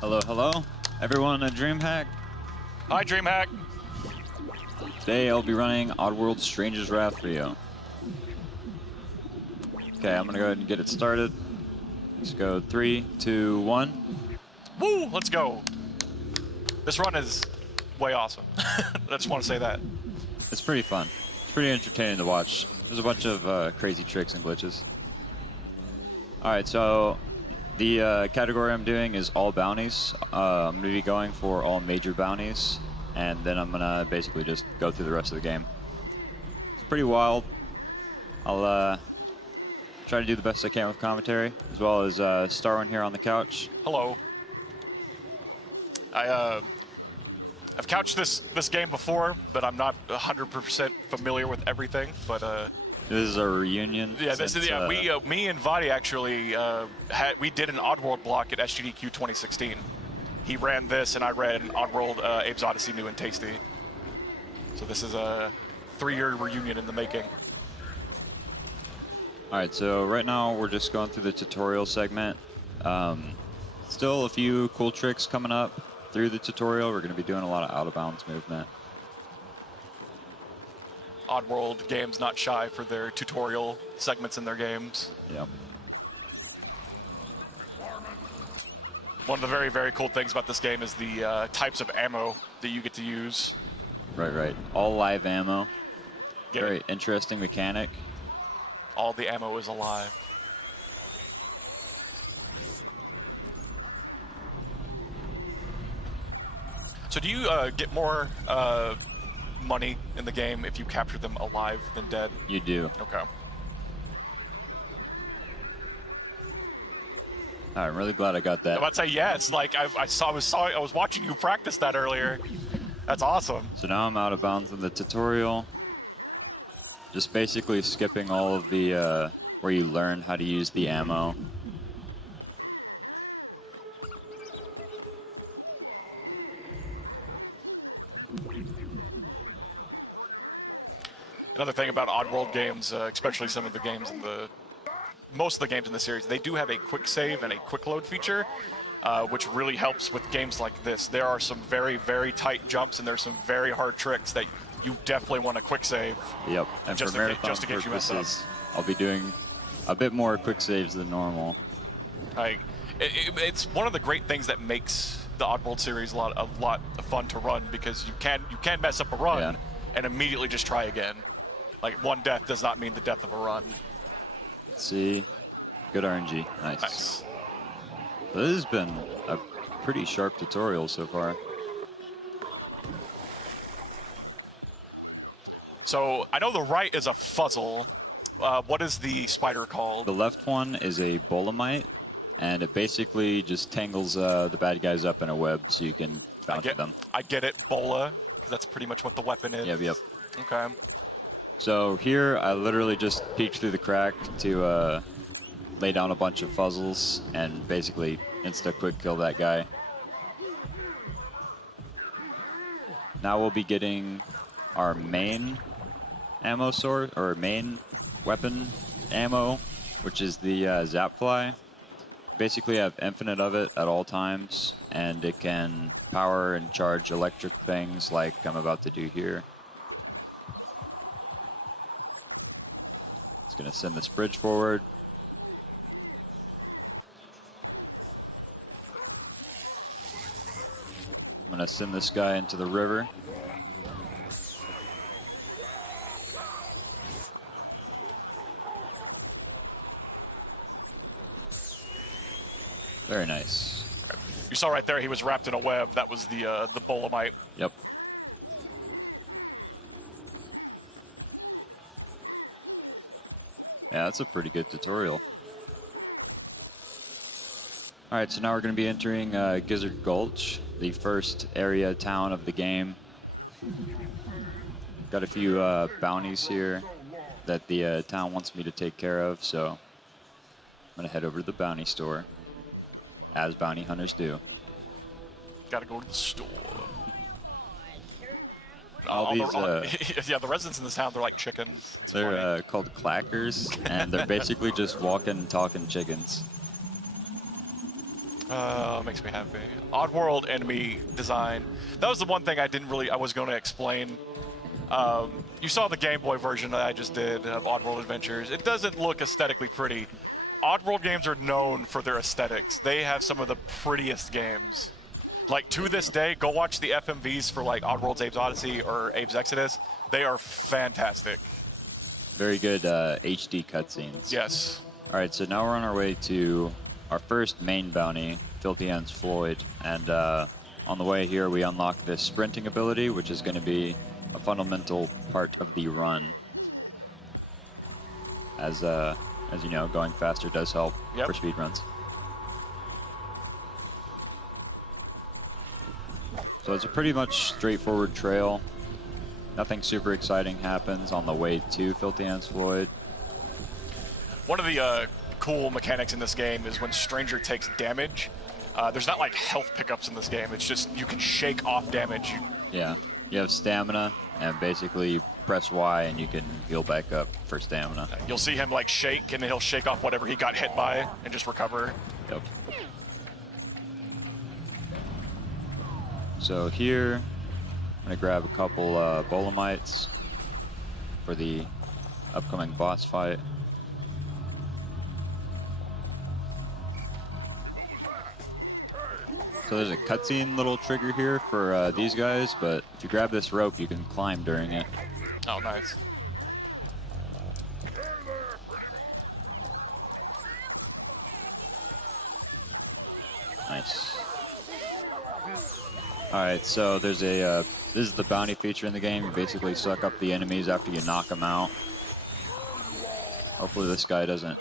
Hello, hello, everyone at Dreamhack. Hi, Dreamhack. Today I'll be running Oddworld Stranger's Wrath for you. Okay, I'm gonna go ahead and get it started. Let's go 3, 2, 1. Woo, let's go. This run is way awesome. I just want to say that. It's pretty fun. It's pretty entertaining to watch. There's a bunch of crazy tricks and glitches. Alright, so the category I'm doing is all bounties. I'm going to be going for all major bounties, and then I'm going to basically just go through the rest of the game. It's pretty wild. I'll try to do the best I can with commentary, as well as Starwin here on the couch. Hello. I've couched this game before, but I'm not 100% familiar with everything. But this is a reunion. Yeah, this is me and Vaati actually we did an Oddworld block at SGDQ 2016. He ran this, and I ran Oddworld Abe's Odyssey New and Tasty. So this is a 3-year reunion in the making. Alright, so right now we're just going through the tutorial segment. Still a few cool tricks coming up through the tutorial. We're going to be doing a lot of out-of-bounds movement. Oddworld games not shy for their tutorial segments in their games. Yep. One of the very, very cool things about this game is the types of ammo that you get to use. Right. All live ammo. Very interesting mechanic. All the ammo is alive. So do you get more money in the game if you capture them alive than dead? You do. Okay. I'm really glad I got that. I'm about to say yes. Like I was watching you practice that earlier. That's awesome. So now I'm out of bounds in the tutorial. Just basically skipping all of the where you learn how to use the ammo. Another thing about Oddworld games, especially some of the games in most of the games in the series, they do have a quick save and a quick load feature, which really helps with games like this. There are some very, very tight jumps, and there's some very hard tricks that you definitely want a quick save. Yep, and just for marathon purposes, I'll be doing a bit more quick saves than normal. It's one of the great things that makes the Oddworld series a lot of fun to run, because you can mess up a run and immediately just try again. Like, one death does not mean the death of a run. Let's see. Good RNG. Nice. So this has been a pretty sharp tutorial so far. So I know the right is a fuzzle. What is the spider called? The left one is a Bolamite, and it basically just tangles the bad guys up in a web so you can bounce them. I get it, Bola, because that's pretty much what the weapon is. Yep. Okay. So here, I literally just peeked through the crack to lay down a bunch of fuzzles and basically insta-quick kill that guy. Now we'll be getting our main ammo source, or main weapon ammo, which is the Zapfly. Basically, I have infinite of it at all times, and it can power and charge electric things like I'm about to do here. It's going to send this bridge forward. I'm going to send this guy into the river. Very nice. You saw right there he was wrapped in a web. That was the Bolamite. Yep. Yeah, that's a pretty good tutorial. Alright, so now we're going to be entering Gizzard Gulch, the first area town of the game. Got a few bounties here that the town wants me to take care of, so I'm going to head over to the bounty store, as bounty hunters do. Gotta go to the store. All these, yeah, the residents in this town, they're like chickens. It's they're called clackers, and they're basically just walking, talking chickens. Makes me happy. Oddworld enemy design. That was the one thing I was going to explain. You saw the Game Boy version that I just did of Oddworld Adventures. It doesn't look aesthetically pretty. Oddworld games are known for their aesthetics. They have some of the prettiest games. Like, to this day, go watch the FMVs for, like, Oddworld's Abe's Odyssey or Abe's Exodus. They are fantastic. Very good HD cutscenes. Yes. All right, so now we're on our way to our first main bounty, Filthy Hands Floyd. And on the way here, we unlock this sprinting ability, which is going to be a fundamental part of the run. As you know, going faster does help for speedruns. So it's a pretty much straightforward trail. Nothing super exciting happens on the way to Filthy Hands Floyd. One of the cool mechanics in this game is when Stranger takes damage, there's not like health pickups in this game. It's just you can shake off damage. Yeah, you have stamina, and basically press Y and you can heal back up for stamina. You'll see him like shake, and then he'll shake off whatever he got hit by and just recover. Yep. So here, I'm gonna grab a couple Bolamites for the upcoming boss fight. So there's a cutscene little trigger here for these guys, but if you grab this rope, you can climb during it. Oh, nice. Nice. Alright, so there's a, this is the bounty feature in the game. You basically suck up the enemies after you knock them out. Hopefully this guy doesn't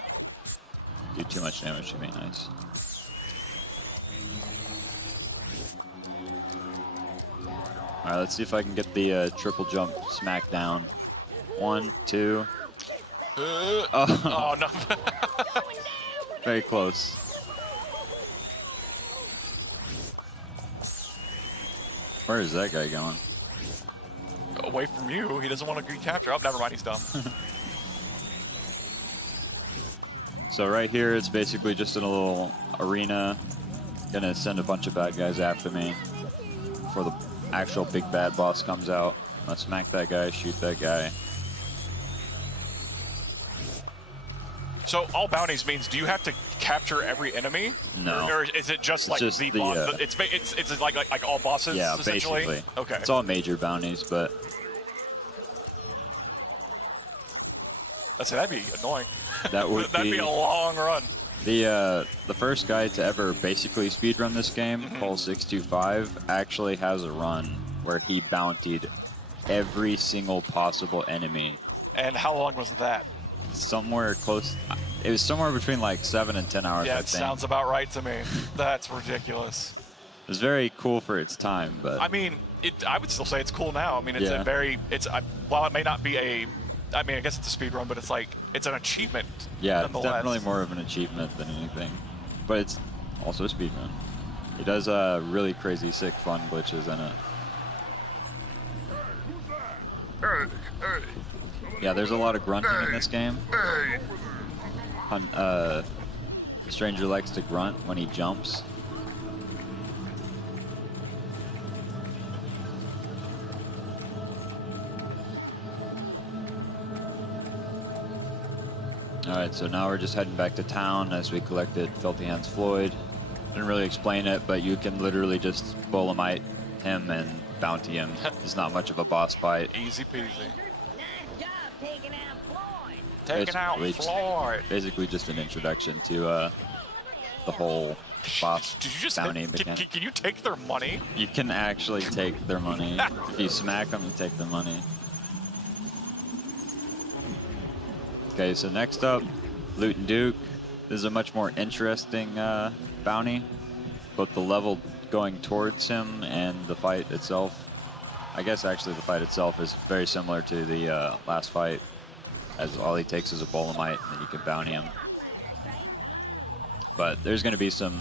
do too much damage to me. Nice. Alright, let's see if I can get the triple jump smack down. 1, 2. Oh no. Very close. Where is that guy going? Away from you. He doesn't want to recapture. Oh, never mind. He's dumb. So right here, it's basically just in a little arena. Gonna send a bunch of bad guys after me before the actual big bad boss comes out. Let's smack that guy, shoot that guy. So all bounties means, do you have to capture every enemy? No. Or is it just like just the the, boss? It's like all bosses. Yeah, essentially? basically. Okay. It's all major bounties, but That'd be annoying. that would That'd be a long run. The first guy to ever basically speedrun this game, Cole625, actually has a run where he bountied every single possible enemy. And how long was that? Somewhere close. It was somewhere between like 7 and 10 hours. Yeah, I it think. sounds about right to me. That's ridiculous. It was very cool for its time, but I mean, I would still say it's cool now. I mean, it's Yeah. a very, while it may not be I mean, I guess it's a speed run, but it's like, it's an achievement. yeah, it's nonetheless. definitely more of an achievement than anything. But it's also a speedrun. It does really crazy, sick, fun glitches in it. Yeah, there's a lot of grunting in this game. Stranger likes to grunt when he jumps. Alright, so now we're just heading back to town as we collected Filthy Hands Floyd. Didn't really explain it, but you can literally just Bolamite him and bounty him. It's not much of a boss fight. Easy peasy. Nice job taking out Floyd. Taking out Floyd. Basically just an introduction to the whole boss Did you just bounty mechanic. can you take their money? You can actually take their money. If you smack them, you take the money. Okay, so next up, Loot and Duke. This is a much more interesting bounty. Both the level going towards him and the fight itself. I guess actually the fight itself is very similar to the last fight, as all he takes is a Bolamite and then you can bounty him. But there's going to be some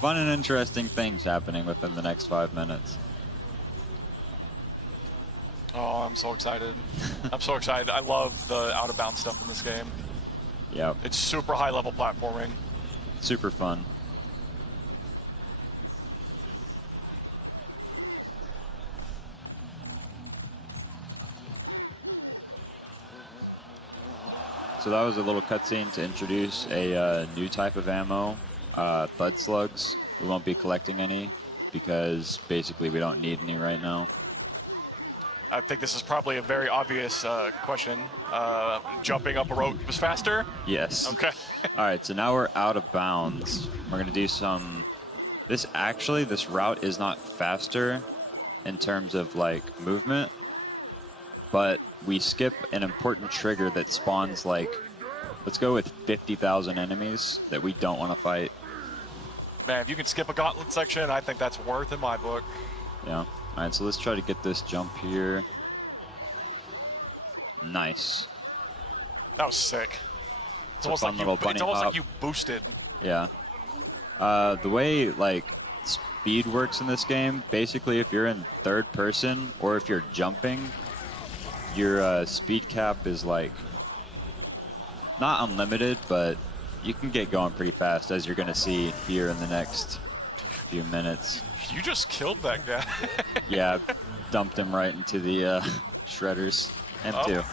fun and interesting things happening within the next 5 minutes. Oh, I'm so excited. I'm so excited. I love the out-of-bounds stuff in this game. Yep. It's super high-level platforming. Super fun. So that was a little cutscene to introduce a new type of ammo, Thud Slugs. We won't be collecting any because basically we don't need any right now. I think this is probably a very obvious question. Jumping up a rope was faster? Yes. Okay. All right, so now we're out of bounds. We're gonna do some, this route is not faster in terms of like movement, but we skip an important trigger that spawns like, let's go with 50,000 enemies that we don't want to fight. Man, if you can skip a gauntlet section, I think that's worth in my book. Yeah. All right, so let's try to get this jump here. Nice. That was sick. It's a fun little bunny hop. like you boosted. Yeah. The way like speed works in this game, basically if you're in third person or if you're jumping, your speed cap is like not unlimited, but you can get going pretty fast, as you're going to see here in the next few minutes. You just killed that guy. Yeah, dumped him right into the shredders. M2.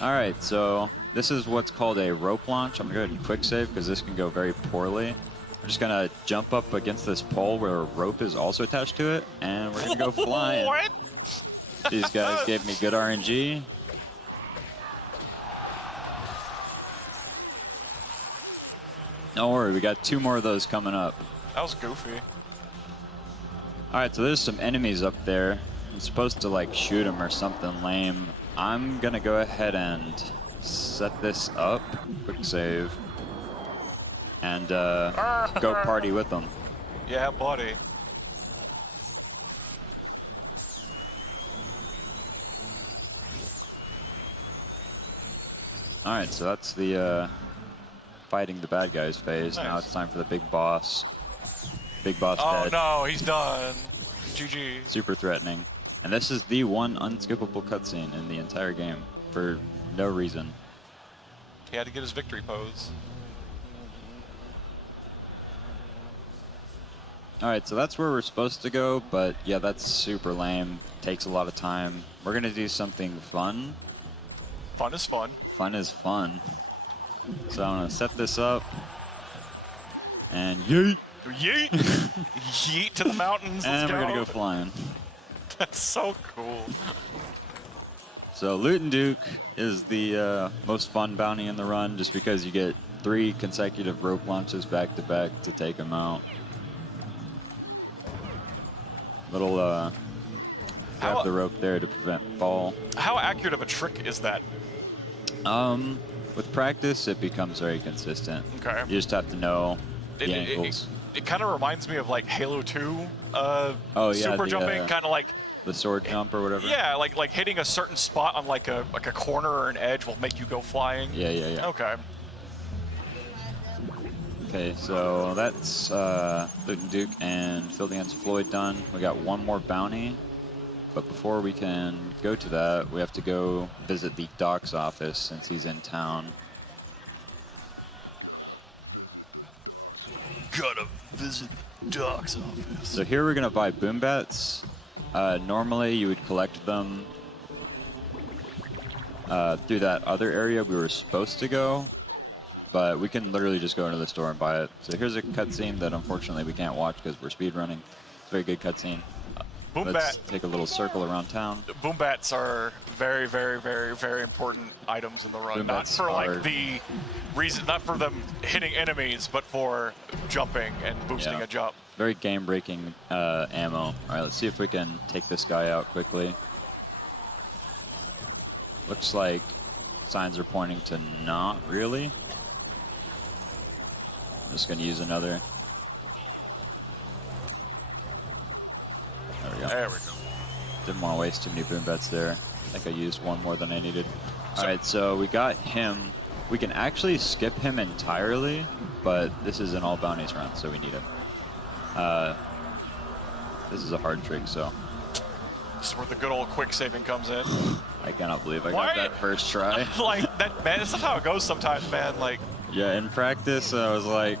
All right, so this is what's called a rope launch. I'm going to go ahead and quick save because this can go very poorly. We're just going to jump up against this pole where a rope is also attached to it, and we're going to go flying. What? These guys gave me good RNG. Don't worry, we got 2 more of those coming up. That was goofy. All right, so there's some enemies up there. I'm supposed to like shoot them or something lame. I'm gonna go ahead and set this up, quick save, and go party with them. Yeah, buddy. All right, so that's the fighting the bad guys phase. Nice. Now it's time for the big boss. Big boss Oh dead. no, he's done. GG. Super threatening. And this is the one unskippable cutscene in the entire game for no reason. He had to get his victory pose. All right, so that's where we're supposed to go, but yeah, that's super lame. Takes a lot of time. We're gonna do something fun. Fun is fun. Fun is fun. So I'm gonna set this up and yeet. Yeet! Yeet to the mountains. And Let's we're gonna go flying. That's so cool. So Loot and Duke is the most fun bounty in the run, just because you get 3 consecutive rope launches back to back to take them out. Little have the rope there to prevent fall. How accurate of a trick is that? With practice, it becomes very consistent. Okay. You just have to know the angles. It kind of reminds me of like Halo 2 super the, jumping, kind of like the sword jump or whatever. Yeah, like hitting a certain spot on like a corner or an edge will make you go flying. Yeah. Okay. Okay, so that's Loot and Duke and Phil the Ends Floyd done. We got 1 more bounty, but before we can go to that, we have to go visit the Doc's office since he's in town. Gotta visit Doc's office. So here we're gonna buy boom bats. Normally you would collect them through that other area we were supposed to go, but we can literally just go into the store and buy it. So here's a cutscene that unfortunately we can't watch because we're speedrunning. It's a very good cutscene. Let's take a little circle around town. Boom bats are very, very, very, very important items in the run. Boom Not bats for like are- the reason, not for them hitting enemies, but for jumping and boosting Yeah. a jump. Very game-breaking ammo. All right, let's see if we can take this guy out quickly. Looks like signs are pointing to not really. I'm just gonna use another. There we go. There we go. Didn't want to waste too many boom bats there. I think I used 1 more than I needed. All right, so we got him. We can actually skip him entirely, but this is an all bounties run, so we need him. This is a hard trick, so. This is where the good old quick saving comes in. I cannot believe I Why? got that first try. Like that, man. That's not how it goes sometimes, man. Like, Yeah, in practice, I was like,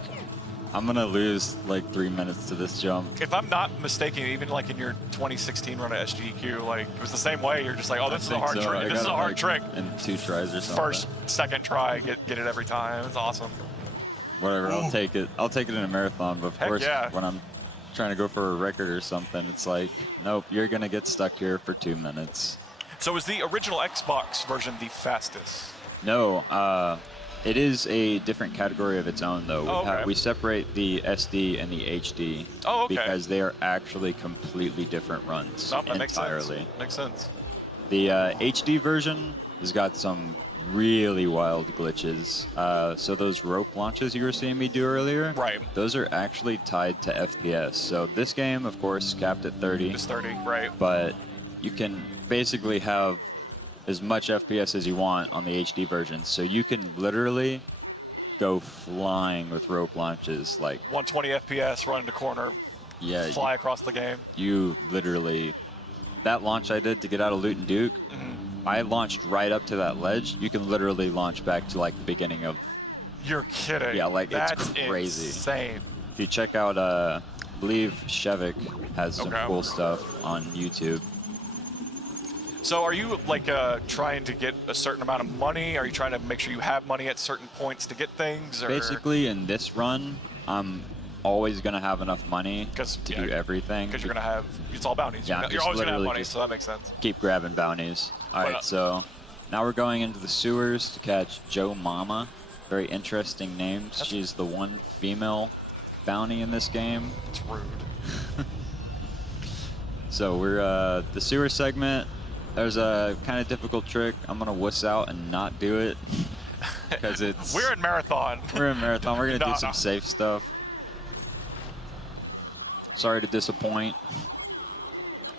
I'm gonna lose like 3 minutes to this jump. If I'm not mistaken, even like in your 2016 run at SGQ, like it was the same way. You're just like, oh, this is a hard trick. This is a hard trick. In 2 tries or something. First, second try, get it every time. It's awesome. Whatever, I'll take it. I'll take it in a marathon, but of course, yeah. when I'm trying to go for a record or something, it's like, nope, you're gonna get stuck here for 2 minutes. So is the original Xbox version the fastest? No, it is a different category of its own, though. Oh, okay. We separate the SD and the HD because they are actually completely different runs entirely. Makes sense. The HD version has got some really wild glitches. So those rope launches you were seeing me do earlier, right? Those are actually tied to FPS. So this game, of course, capped at 30. It's 30, right? But you can basically have as much FPS as you want on the HD version. So you can literally go flying with rope launches, like 120 FPS, run into corner, fly across the game. You literally, that launch I did to get out of Loot and Duke, I launched right up to that ledge. You can literally launch back to like the beginning of. You're kidding. Yeah, like That's it's crazy. Insane. If you check out, I believe Shevik has some cool stuff on YouTube. So are you like trying to get a certain amount of money? Are you trying to make sure you have money at certain points to get things? Or? Basically, in this run, I'm always going to have enough money to do everything. Because you're going to have, it's all bounties. Yeah, you're always going to have money, so that makes sense. Keep grabbing bounties. All right, so now we're going into the sewers to catch Joe Mama. Very interesting name. She's the one female bounty in this game. It's rude. So we're the sewer segment. There's a kind of difficult trick. I'm gonna wuss out and not do it because it's. We're in marathon. We're in marathon. We're gonna do some safe stuff. Sorry to disappoint,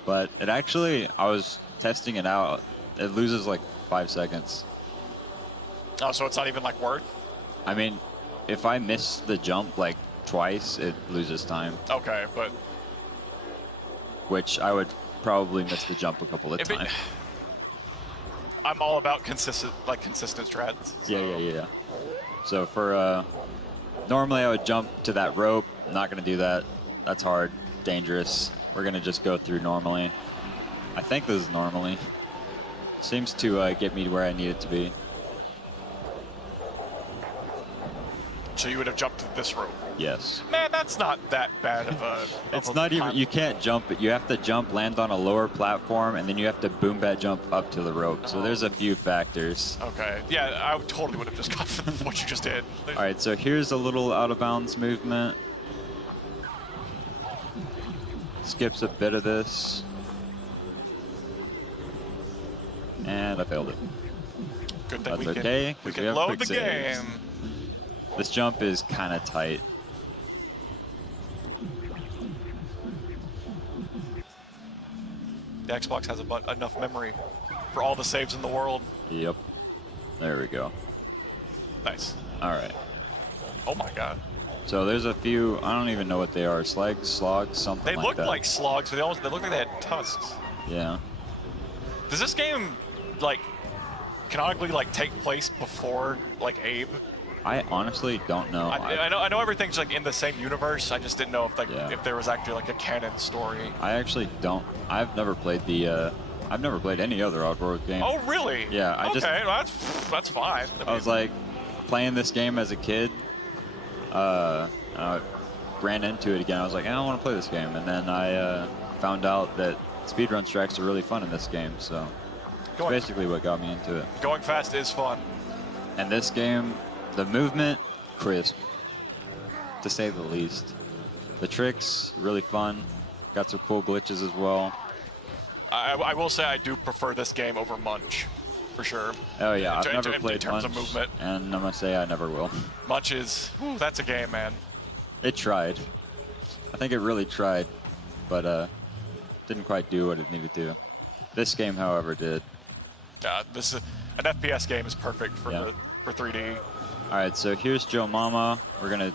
but it actually, I was testing it out. It loses like 5 seconds. Oh, so it's not even like worth? I mean, if I miss the jump like twice, it loses time. Okay, but. Which I would probably miss the jump a couple of times. I'm all about consistent strats. So. Yeah. So for normally I would jump to that rope. I'm not gonna do that. That's hard, dangerous. We're gonna just go through normally. I think this is normally. Seems to get me to where I need it to be. So you would have jumped to this rope? Yes. Man, that's not that bad of a... It's not even, you can't jump it. You have to jump, land on a lower platform, and then you have to boom bat jump up to the rope. So there's a few factors. Okay. Yeah, I totally would have just gone for what you just did. All right, so here's a little out of bounds movement. Skips a bit of this. And I failed it. Good thing That's we can load the game. This jump is kind of tight. The Xbox has enough memory for all the saves in the world. Yep. There we go. Nice. All right. Oh my god. So there's a few, I don't even know what they are. Slugs, something like that. They look like slugs, but they look like they had tusks. Yeah. Does this game, like, canonically, like, take place before, like, Abe? I honestly don't know. I know everything's like in the same universe. I just didn't know if if there was actually like a canon story. I actually don't. I've never played I've never played any other Oddworld game. Oh really? Yeah. Well, that's fine. I was like playing this game as a kid. I ran into it again. I was like, I don't want to play this game, and then I found out that speedrun tracks are really fun in this game. So it's basically what got me into it. Going fast is fun. And this game. The movement, crisp, to say the least. The tricks, really fun. Got some cool glitches as well. I will say I do prefer this game over Munch, for sure. Oh yeah, I've never played in terms Munch, of movement. And I'm gonna say I never will. Munch is, that's a game, man. It tried. I think it really tried, but didn't quite do what it needed to. This game, however, did. Yeah, this is an FPS game is perfect for for 3D. All right, so here's Joe Mama. We're gonna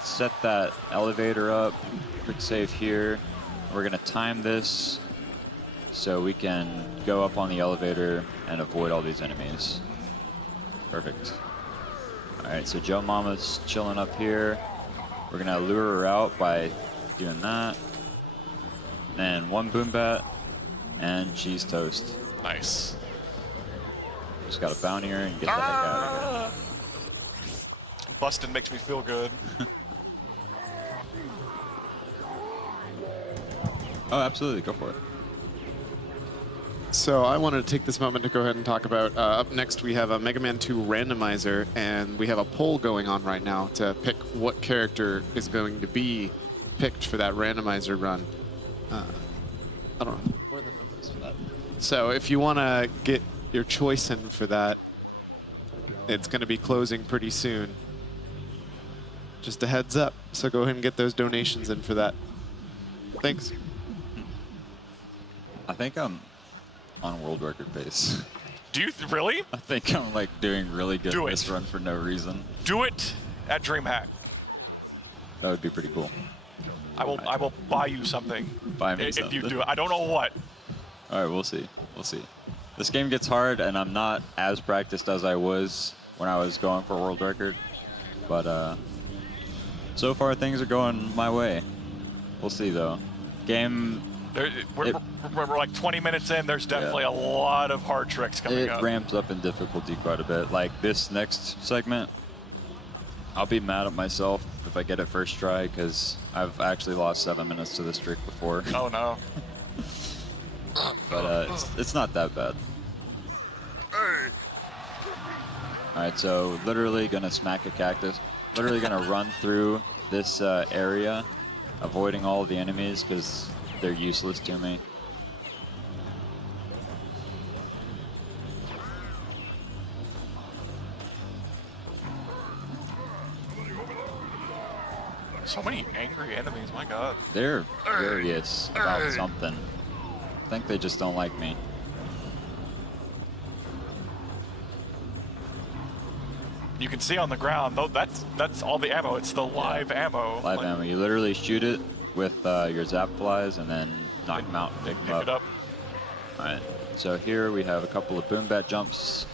set that elevator up. Quick save here. We're gonna time this so we can go up on the elevator and avoid all these enemies. Perfect. All right, so Joe Mama's chilling up here. We're gonna lure her out by doing that. And one boom bat, and she's toast. Nice. Just gotta bounty her and get the heck out of here. Bustin' makes me feel good. Oh, absolutely, go for it. So I wanted to take this moment to go ahead and talk about, up next we have a Mega Man 2 randomizer, and we have a poll going on right now to pick what character is going to be picked for that randomizer run. I don't know. What are the numbers for that? So if you want to get your choice in for that, it's going to be closing pretty soon. Just a heads up. So go ahead and get those donations in for that. Thanks. I think I'm on world record pace. Do you really? I think I'm like doing really good Do in this it. run for no reason. Do it at Dreamhack. That would be pretty cool. I will buy you something. Buy me if you something. do it. I don't know what. All right, we'll see. We'll see. This game gets hard, and I'm not as practiced as I was when I was going for world record. But so far, things are going my way. We'll see, though. Game... We're like 20 minutes in. There's definitely a lot of hard tricks coming up. It ramps up in difficulty quite a bit. Like this next segment, I'll be mad at myself if I get it first try, because I've actually lost 7 minutes to this trick before. Oh, no. But it's not that bad. Alright, so literally gonna smack a cactus. Literally gonna run through this area, avoiding all of the enemies because they're useless to me. So many angry enemies, my god. They're furious about something. I think they just don't like me. You can see on the ground, though, that's all the ammo. It's the live ammo. Live ammo. You literally shoot it with your zap flies and then knock them out and pick them Pick it up. Alright, so here we have a couple of boom bat jumps.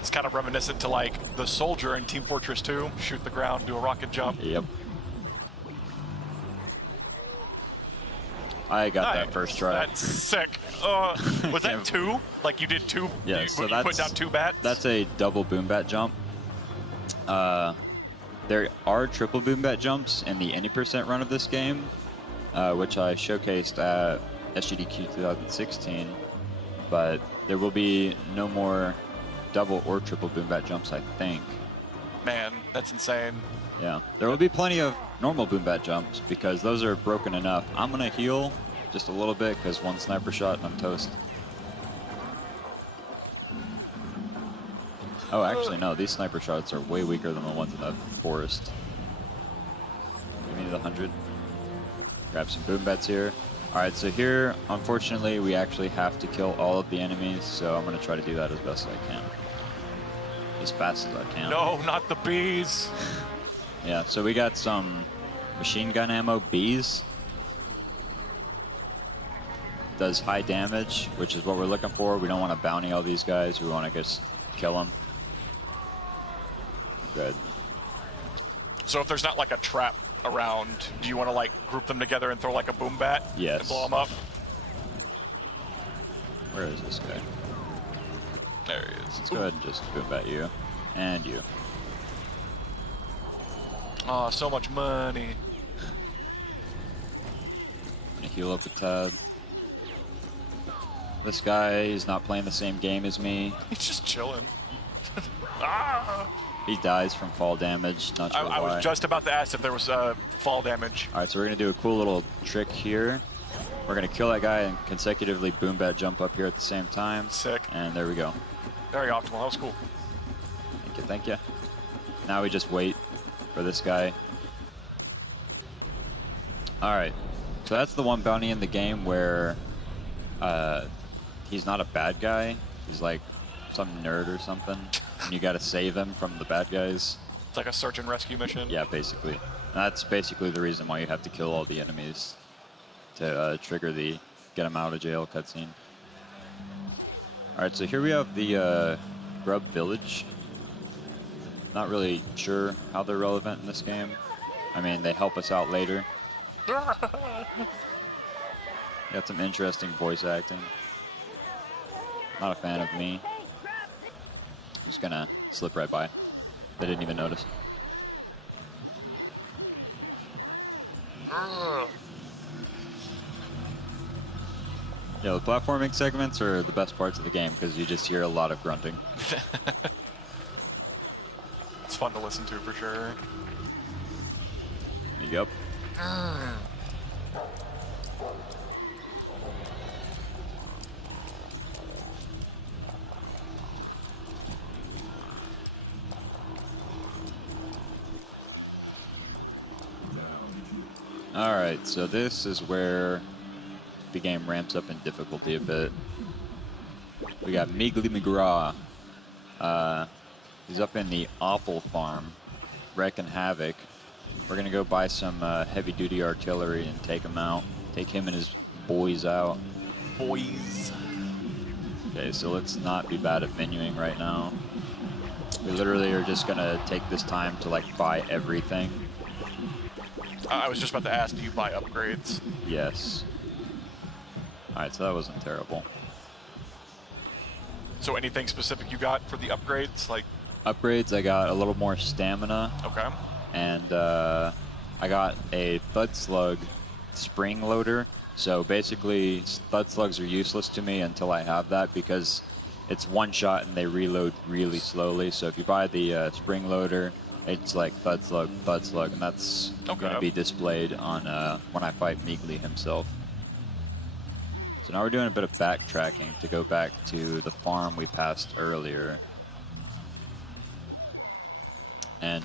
It's kind of reminiscent to like the soldier in Team Fortress 2. Shoot the ground, do a rocket jump. Yep. I got that first try. That's sick. Was that two? Like you did two? Yeah, you, so you that's, put down two bats? That's a double boom bat jump. There are triple boom bat jumps in the any % run of this game, which I showcased at SGDQ 2016, but there will be no more double or triple boom bat jumps, I think. Man, that's insane. Yeah, there will be plenty of normal boom bat jumps because those are broken enough. I'm gonna heal just a little bit because one sniper shot and I'm toast. Oh, actually no, these sniper shots are way weaker than the ones in the forest. Give me the 100. Grab some boom bats here. Alright, so here, unfortunately, we actually have to kill all of the enemies, so I'm gonna try to do that as best as I can. As fast as I can. No, not the bees. Yeah, so we got some machine gun ammo, bees. Does high damage, which is what we're looking for. We don't want to bounty all these guys. We want to just kill them. Good. So if there's not like a trap around, do you want to like group them together and throw like a boom bat? Yes. And blow them up? Where is this guy? There he is. Let's go ahead and just boom bat you. And you. Oh, so much money. I'm gonna heal up a tad. This guy is not playing the same game as me. He's just chilling. Ah! He dies from fall damage. Not sure why. I was just about to ask if there was fall damage. Alright, so we're gonna do a cool little trick here. We're gonna kill that guy and consecutively boom bat jump up here at the same time. Sick. And there we go. Very optimal. That was cool. Thank you, thank you. Now we just wait for this guy. Alright, so that's the one bounty in the game where he's not a bad guy. He's like some nerd or something. And you gotta save him from the bad guys. It's like a search and rescue mission. Yeah, basically. And that's basically the reason why you have to kill all the enemies to trigger the get him out of jail cutscene. Alright, so here we have the Grub Village. Not really sure how they're relevant in this game. I mean, they help us out later. Got some interesting voice acting. Not a fan of me. I'm just gonna slip right by. They didn't even notice. Yeah, the platforming segments are the best parts of the game because you just hear a lot of grunting. It's fun to listen to for sure. Yep. Alright, so this is where the game ramps up in difficulty a bit. We got Meegly McGraw. He's up in the Opal Farm, wrecking havoc. We're gonna go buy some heavy-duty artillery and take him out. Take him and his boys out. Boys. Okay, so let's not be bad at menuing right now. We literally are just gonna take this time to like buy everything. I was just about to ask, do you buy upgrades? Yes. Alright, so that wasn't terrible. So anything specific you got for the upgrades? Like Upgrades, I got a little more stamina. Okay. And I got a Thud Slug spring loader. So basically, Thud Slugs are useless to me until I have that because it's one shot and they reload really slowly. So if you buy the spring loader, it's like Thud Slug, and that's going to be displayed on when I fight Meegly himself. So now we're doing a bit of backtracking to go back to the farm we passed earlier. And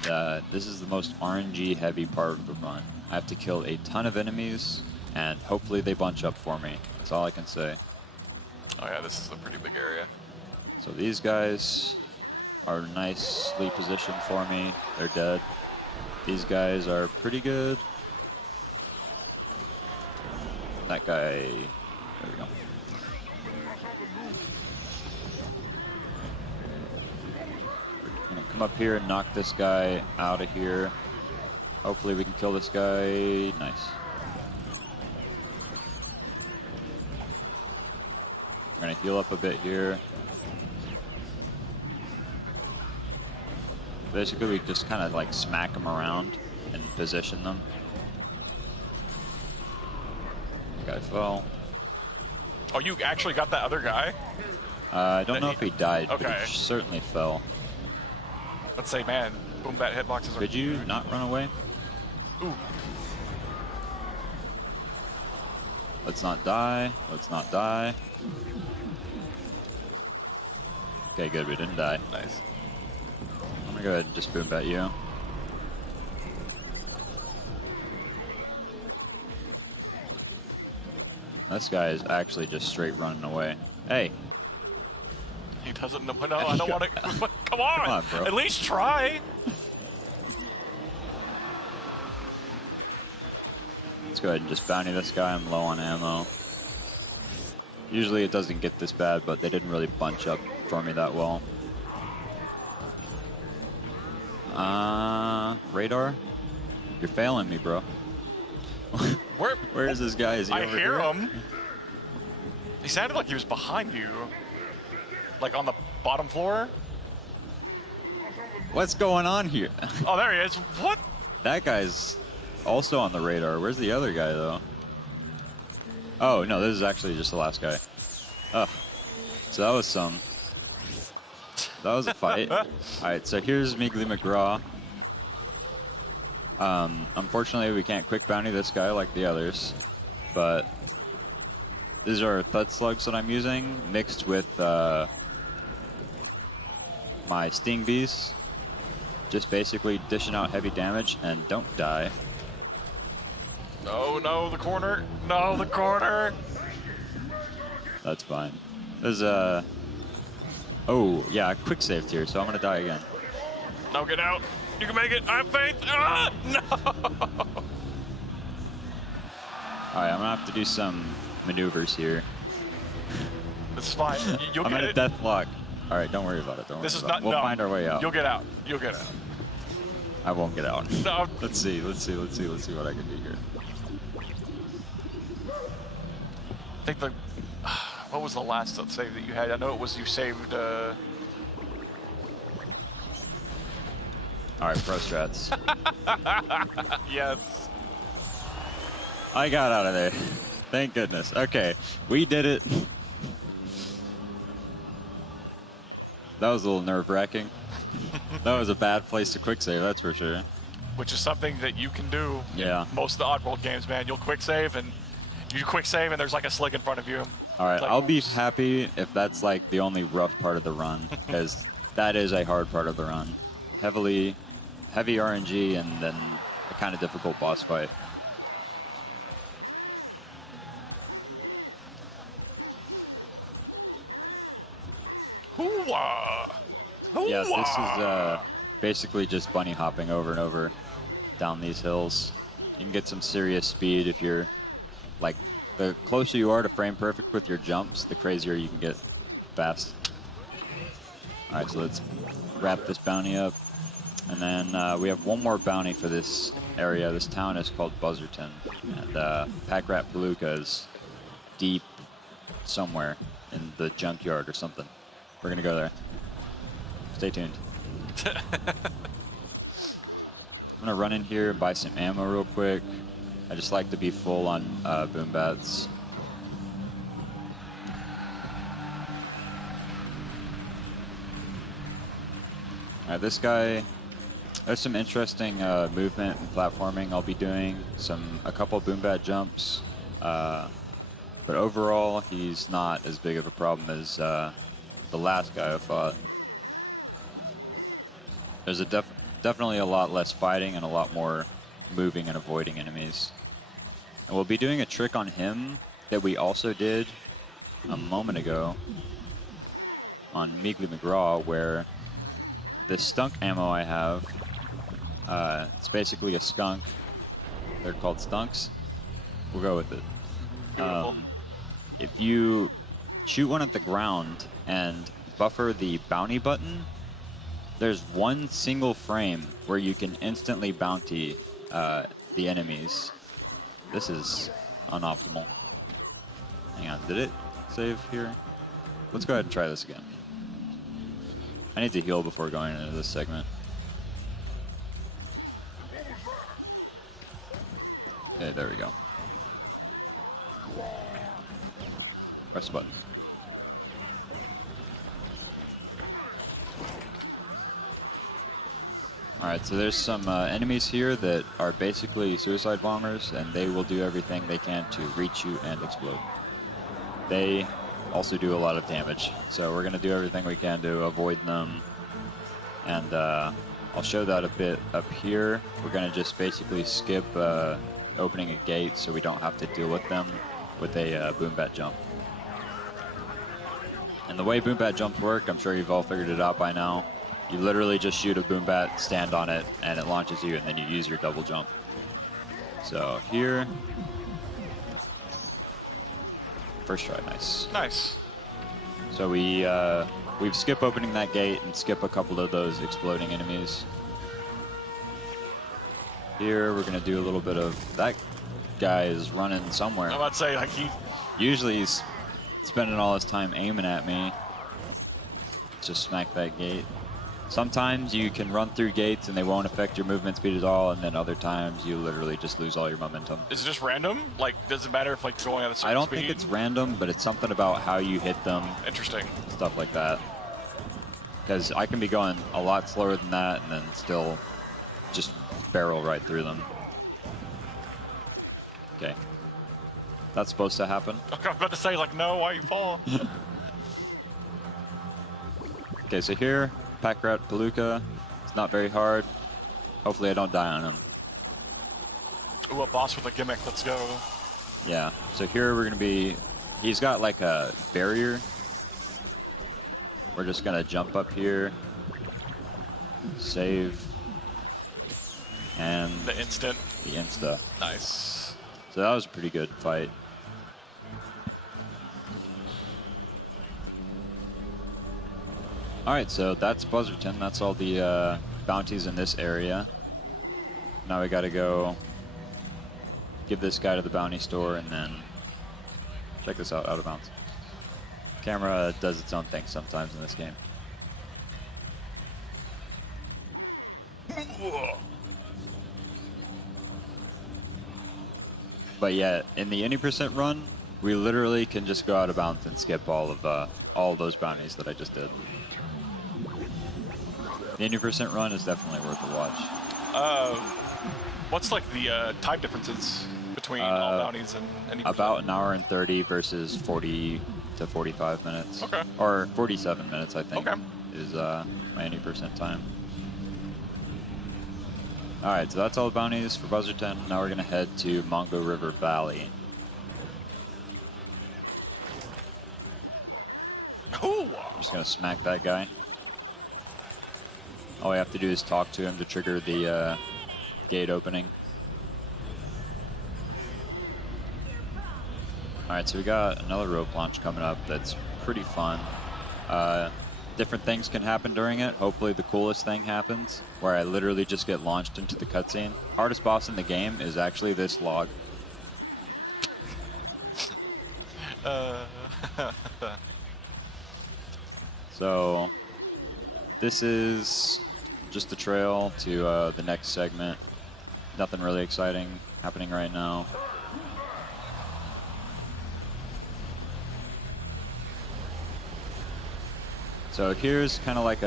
this is the most RNG heavy part of the run. I have to kill a ton of enemies, and hopefully they bunch up for me. That's all I can say. Oh yeah, this is a pretty big area. So these guys are nicely positioned for me. They're dead. These guys are pretty good. That guy, there we go. We're gonna come up here and knock this guy out of here. Hopefully we can kill this guy. Nice. We're gonna heal up a bit here. Basically, we just kind of like smack them around and position them. Guy fell. Oh, you actually got that other guy? I don't know if he died, but Okay. he certainly fell. Let's say, man, boom bat hitboxes are... Could you not run away? Ooh. Let's not die. Let's not die. Okay, good. We didn't die. Nice. I'm gonna go ahead and just boom bat you. This guy is actually just straight running away. Hey. He doesn't know. No, I don't want to... Come on! Come on, bro. At least try! Let's go ahead and just bounty this guy. I'm low on ammo. Usually it doesn't get this bad, but they didn't really bunch up for me that well. Radar? You're failing me, bro. Where is this guy? Is he I over hear here? him. He sounded like he was behind you. Like on the bottom floor. What's going on here? Oh, there he is. What? That guy's also on the radar. Where's the other guy, though? Oh, no, this is actually just the last guy. Ugh. So that was some... That was a fight. Alright, so here's Meegly McGraw. Unfortunately, we can't quick bounty this guy like the others, but these are Thud Slugs that I'm using, mixed with my Sting Bees. Just basically dishing out heavy damage, and don't die. No, no, the corner. No, the corner. That's fine. There's oh, yeah, quick saved here, so I'm gonna die again. No, get out. You can make it. I have faith. Ah, no. Alright, I'm gonna have to do some maneuvers here. It's fine. You'll I'm get gonna it. death lock. All right, don't worry about it. Don't worry This is about not. it. We'll no, find our way out. You'll get out. You'll get out. I won't get out. No. Let's see what I can do here. I think the. What was the last save that you had? I know it was you saved. All right, pro strats. Yes. I got out of there. Thank goodness. Okay, we did it. That was a little nerve-wracking. That was a bad place to quick save, that's for sure. Which is something that you can do. Yeah. In most of the Oddworld games, man. You'll quick save and you quick save and there's like a slick in front of you. All right, Like, I'll be oops. happy if that's like the only rough part of the run, because that is a hard part of the run. Heavy RNG and then a kind of difficult boss fight. Hoo-wah! Yeah, this Hoo-wah! is basically just bunny hopping over and over down these hills. You can get some serious speed if you're, like, the closer you are to frame perfect with your jumps, the crazier you can get fast. All right, so let's wrap this bounty up. And then we have one more bounty for this area. This town is called Buzzerton. And Pack Rat Palooka is deep somewhere in the junkyard or something. We're going to go there. Stay tuned. I'm going to run in here and buy some ammo real quick. I just like to be full on boom bats. All right, this guy, there's some interesting movement and platforming I'll be doing. A couple boom bat jumps. But overall, he's not as big of a problem as the last guy I fought. There's definitely a lot less fighting and a lot more moving and avoiding enemies. And we'll be doing a trick on him that we also did a moment ago on Meegly McGraw, where the stunk ammo I have, it's basically a skunk. They're called stunks. We'll go with it. Beautiful. If you shoot one at the ground and buffer the bounty button, there's one single frame where you can instantly bounty the enemies. This is unoptimal. Hang on, did it save here? Let's go ahead and try this again. I need to heal before going into this segment. Okay, there we go. Press the button. Alright, so there's some enemies here that are basically suicide bombers, and they will do everything they can to reach you and explode. They also do a lot of damage, so we're going to do everything we can to avoid them. And I'll show that a bit up here. We're going to just basically skip opening a gate so we don't have to deal with them with a boom bat jump. And the way boom bat jumps work, I'm sure you've all figured it out by now. You literally just shoot a boom bat, stand on it, and it launches you, and then you use your double jump. So here, first try, nice. Nice. So we skip opening that gate and skip a couple of those exploding enemies. Here we're gonna do a little bit of, that guy is running somewhere. I'm about to say, like, Usually he's spending all his time aiming at me. Just smack that gate. Sometimes you can run through gates and they won't affect your movement speed at all, and then other times you literally just lose all your momentum. is it just random? Like, does it matter if, like, going at a certain I don't speed? think it's random, but it's something about how you hit them, Interesting. stuff like that. Because I can be going a lot slower than that and then still just barrel right through them. Okay. That's supposed to happen. I was about to say, like, no, why you fall? Okay, so here, Pack Rat Palooka. It's not very hard. Hopefully I don't die on him. Ooh, a boss with a gimmick. Let's go. Yeah, so here we're gonna be, he's got like a barrier. We're just gonna jump up here, save, and The instant. the insta. Nice. So that was a pretty good fight. All right, so that's Buzzerton. That's all the bounties in this area. Now we got to go give this guy to the bounty store and then check this out of bounds. Camera does its own thing sometimes in this game. But yeah, in the any % run, we literally can just go out of bounds and skip all of those bounties that I just did. The any % run is definitely worth a watch. What's like the time differences between all bounties and any? About an hour and 30 versus 40 to 45 minutes. Okay. Or 47 minutes, I think, Okay. is my any % time. All right, so that's all the bounties for Buzzerton. Now we're gonna head to Mongo River Valley. Ooh. I'm just gonna smack that guy. All we have to do is talk to him to trigger the gate opening. All right, so we got another rope launch coming up that's pretty fun. Different things can happen during it. Hopefully the coolest thing happens, where I literally just get launched into the cutscene. Hardest boss in the game is actually this log. So this is just the trail to the next segment. Nothing really exciting happening right now. So here's kind of like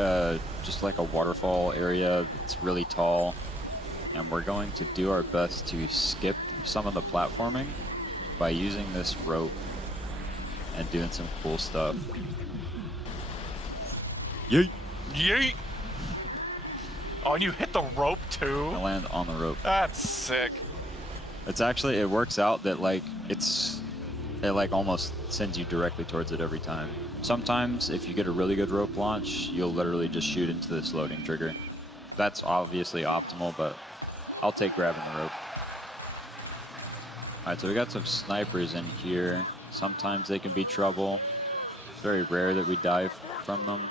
just like a waterfall area. It's really tall, and we're going to do our best to skip some of the platforming by using this rope and doing some cool stuff. Yeet! Yeet! Oh, and you hit the rope too? I land on the rope. That's sick. It's actually, it works out that like it like almost sends you directly towards it every time. Sometimes if you get a really good rope launch, you'll literally just shoot into this loading trigger. That's obviously optimal, but I'll take grabbing the rope. All right, so we got some snipers in here. Sometimes they can be trouble. It's very rare that we die from them.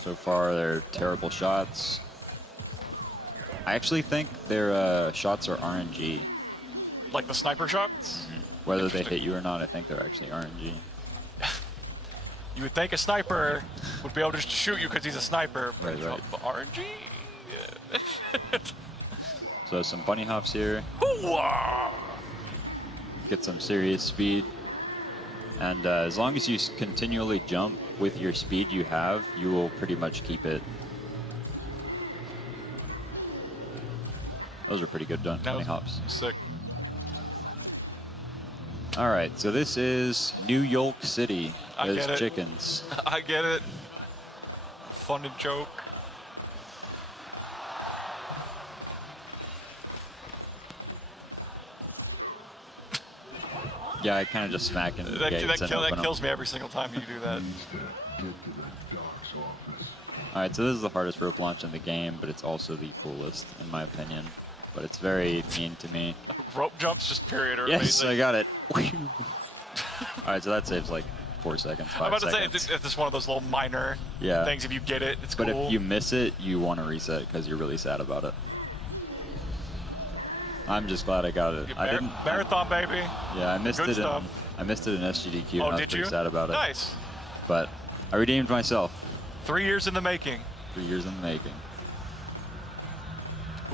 So far, they're terrible shots. I actually think their shots are RNG. Like the sniper shots? Whether they hit you or not, I think they're actually RNG. You would think a sniper would be able to just shoot you because he's a sniper, but Right. but RNG? Yeah. So some bunny hops here. Hoo-wah! Get some serious speed. And as long as you continually jump with your speed you have, you will pretty much keep it. Those are pretty good done, bunny hops. Sick. All right, so this is New York City. I There's get it. chickens. I get it. Fun and joke. Yeah, I kind of just smack into the That gates and open them. kills me every single time you do that. All right, so this is the hardest rope launch in the game, but it's also the coolest, in my opinion. But it's very mean to me. Rope jumps, just period, are Yes, amazing. I got it. All right, so that saves like 4 seconds, 5 I'm about to say, seconds. it's just one of those little minor Yeah. things. If you get it, it's But cool. if you miss it, you want to reset because you're really sad about it. I'm just glad I got it. I didn't. Marathon, baby. Yeah, I missed Good it. stuff. I missed it in SGDQ. Oh, and I was did pretty you? sad about it. Nice. But I redeemed myself. 3 years in the making. 3 years in the making.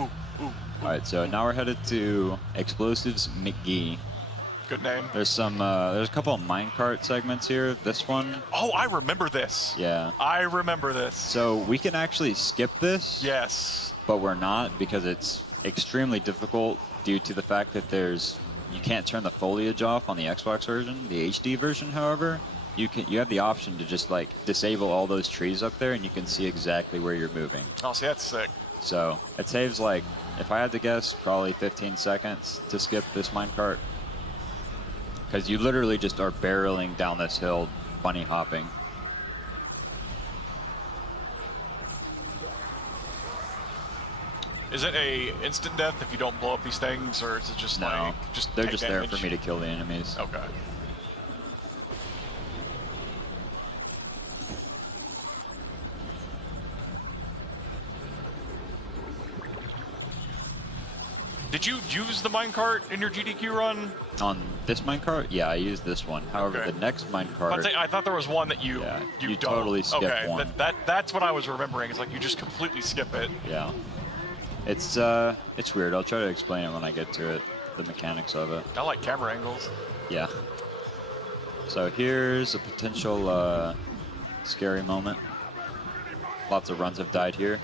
Ooh, ooh. All right, so now we're headed to Explosives McGee. Good name. There's a couple of minecart segments here. This one, Oh, I remember this. yeah. I remember this. So we can actually skip this, Yes. but we're not because it's extremely difficult due to the fact that you can't turn the foliage off on the Xbox version. The HD version, however, you have the option to just like disable all those trees up there, and you can see exactly where you're moving. Oh, see, that's sick. So it saves like, if I had to guess, probably 15 seconds to skip this minecart. Because you literally just are barreling down this hill, bunny hopping. Is it a instant death if you don't blow up these things, or is it just No, like they're take just damage? there for me to kill the enemies. Okay. Did you use the minecart in your GDQ run? On this minecart, yeah, I used this one. However, Okay. the next minecart, I thought there was one that you Yeah, you you don't. totally skip okay, one. That's what I was remembering. It's like you just completely skip it. yeah, it's weird. I'll try to explain it when I get to it, the mechanics of it. I like camera angles. Yeah. So here's a potential scary moment. Lots of runs have died here.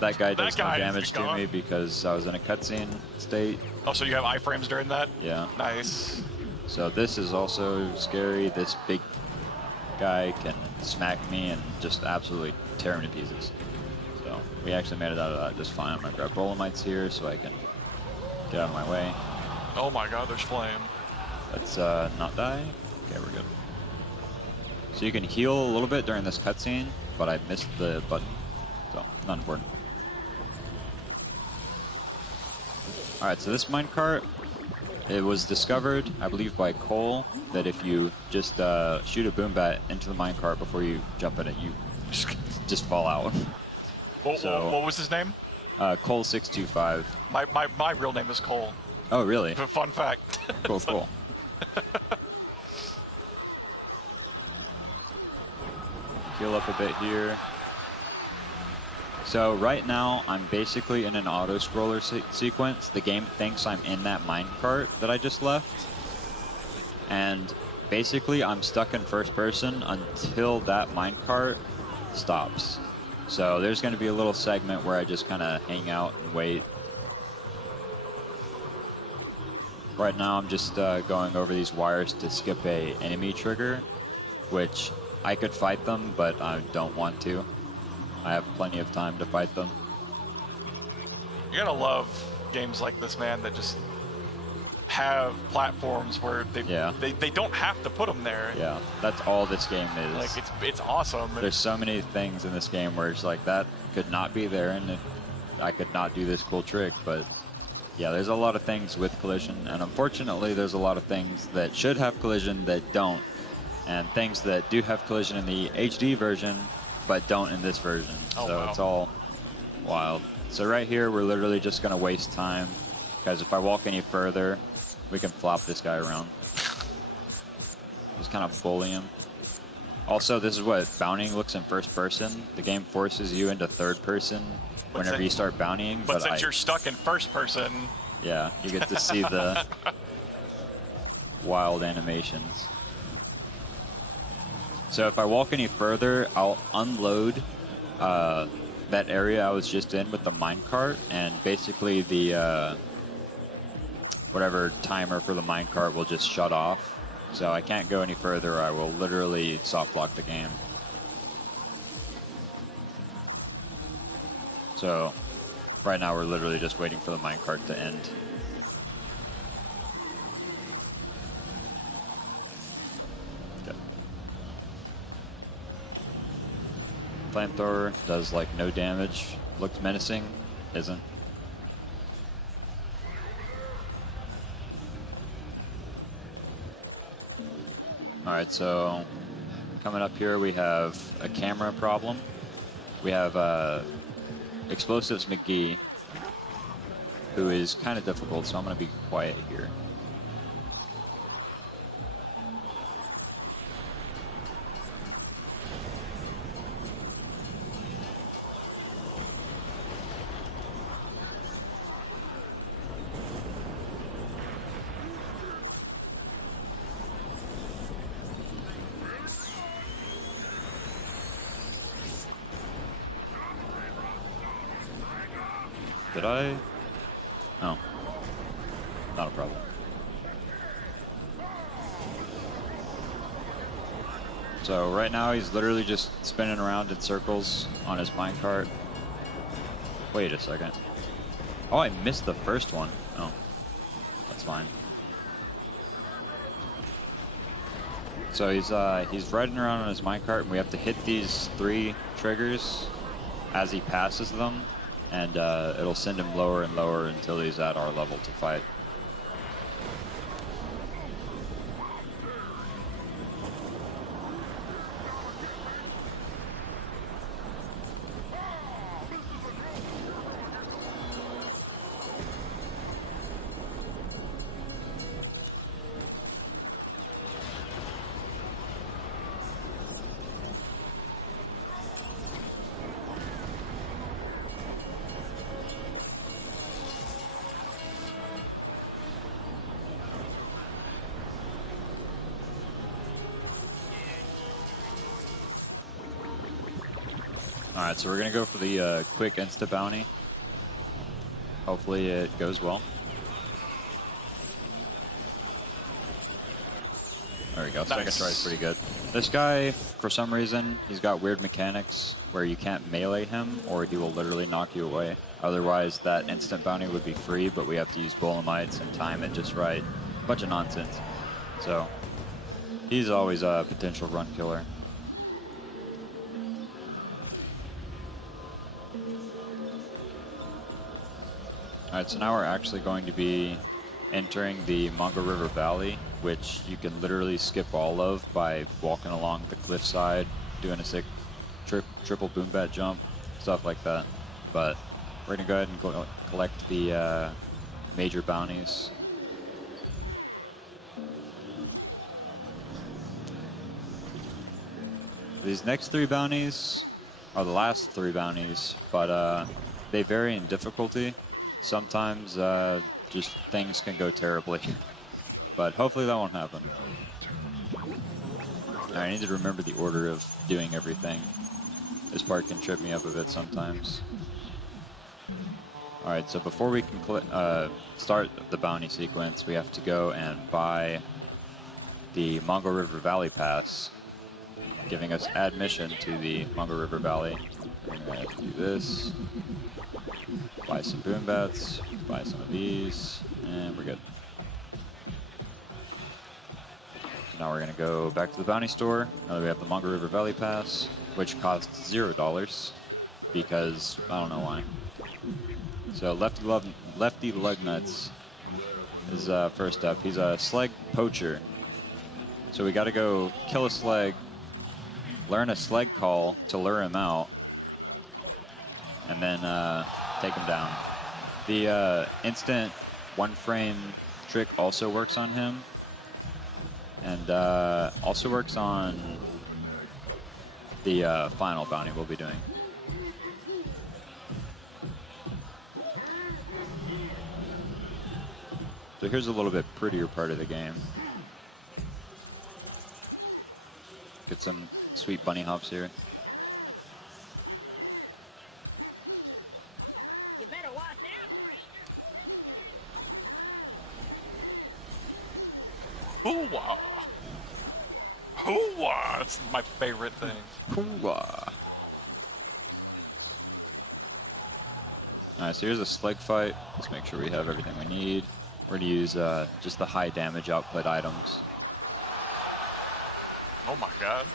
That guy does no guy is damage to gone. me because I was in a cutscene state. Oh, so you have iframes during that? Yeah. Nice. So this is also scary. This big guy can smack me and just absolutely tear me to pieces. So we actually made it out of that just fine. I'm gonna grab Dolomites here so I can get out of my way. Oh my God, there's flame. Let's not die. Okay, we're good. So you can heal a little bit during this cutscene, but I missed the button, so not important. All right, so this minecart, it was discovered, I believe, by Cole, that if you just shoot a boom bat into the minecart before you jump in it, you just fall out. What was his name? Cole625. My real name is Cole. Oh, really? Fun fact. Cool, cool. Heal up a bit here. So right now, I'm basically in an auto-scroller sequence. The game thinks I'm in that minecart that I just left. And basically, I'm stuck in first person until that minecart stops. So there's going to be a little segment where I just kind of hang out and wait. Right now, I'm just going over these wires to skip a enemy trigger, which I could fight them, but I don't want to. I have plenty of time to fight them. You gotta love games like this, man, that just have platforms where they don't have to put them there. Yeah, that's all this game is. Like it's awesome. There's so many things in this game where it's like that could not be there, and I could not do this cool trick. But yeah, there's a lot of things with collision, and unfortunately, there's a lot of things that should have collision that don't, and things that do have collision in the HD version but don't in this version. Oh, So wow. It's all wild. So right here, we're literally just gonna waste time, because if I walk any further, we can flop this guy around. Just kind of bully him. Also, this is what bountying looks in first person. The game forces you into third person whenever you start bountying. But since you're stuck in first person, yeah, you get to see the wild animations. So if I walk any further, I'll unload that area I was just in with the minecart, and basically the whatever timer for the minecart will just shut off. So I can't go any further. I will literally soft lock the game. So right now we're literally just waiting for the minecart to end. Okay. Flamethrower does like no damage. Looks menacing, isn't. Alright, so coming up here we have a camera problem. We have Explosives McGee, who is kind of difficult, so I'm going to be quiet here. Did I? Oh. Not a problem. So right now he's literally just spinning around in circles on his minecart. Wait a second. Oh, I missed the first one. Oh. That's fine. So he's riding around on his minecart, and we have to hit these 3 triggers as he passes them. and it'll send him lower and lower until he's at our level to fight. Alright, so we're going to go for the quick insta bounty. Hopefully it goes well. There we go. Second try is pretty good. This guy, for some reason, he's got weird mechanics where you can't melee him or he will literally knock you away. Otherwise, that instant bounty would be free, but we have to use Bolemites and time it just right. Bunch of nonsense. So, he's always a potential run killer. Alright, so now we're actually going to be entering the Manga River Valley, which you can literally skip all of by walking along the cliffside, doing a sick triple boom bat jump, stuff like that. But we're going to go ahead and collect the major bounties. These next 3 bounties are the last 3 bounties, but they vary in difficulty. Sometimes just things can go terribly, but hopefully that won't happen. I need to remember the order of doing everything. This part can trip me up a bit sometimes. Alright, so before we can start the bounty sequence, we have to go and buy the Manga River Valley Pass, giving us admission to the Manga River Valley. We're going to do this. Buy some boom bats, buy some of these, and we're good. So now we're going to go back to the bounty store. Now that we have the Manga River Valley Pass, which costs $0 because I don't know why. So Lefty Lugnuts is first up. He's a slag poacher. So we got to go kill a slag, learn a slag call to lure him out, and then take him down. The instant 1-frame trick also works on him, and also works on the final bounty we'll be doing. So here's a little bit prettier part of the game. Get some sweet bunny hops here. You better watch out. Hoo-wah. Hoo-wah. That's my favorite thing. Hoo-wah. Alright, so here's a slag fight. Let's make sure we have everything we need. We're going to use just the high damage output items. Oh my god.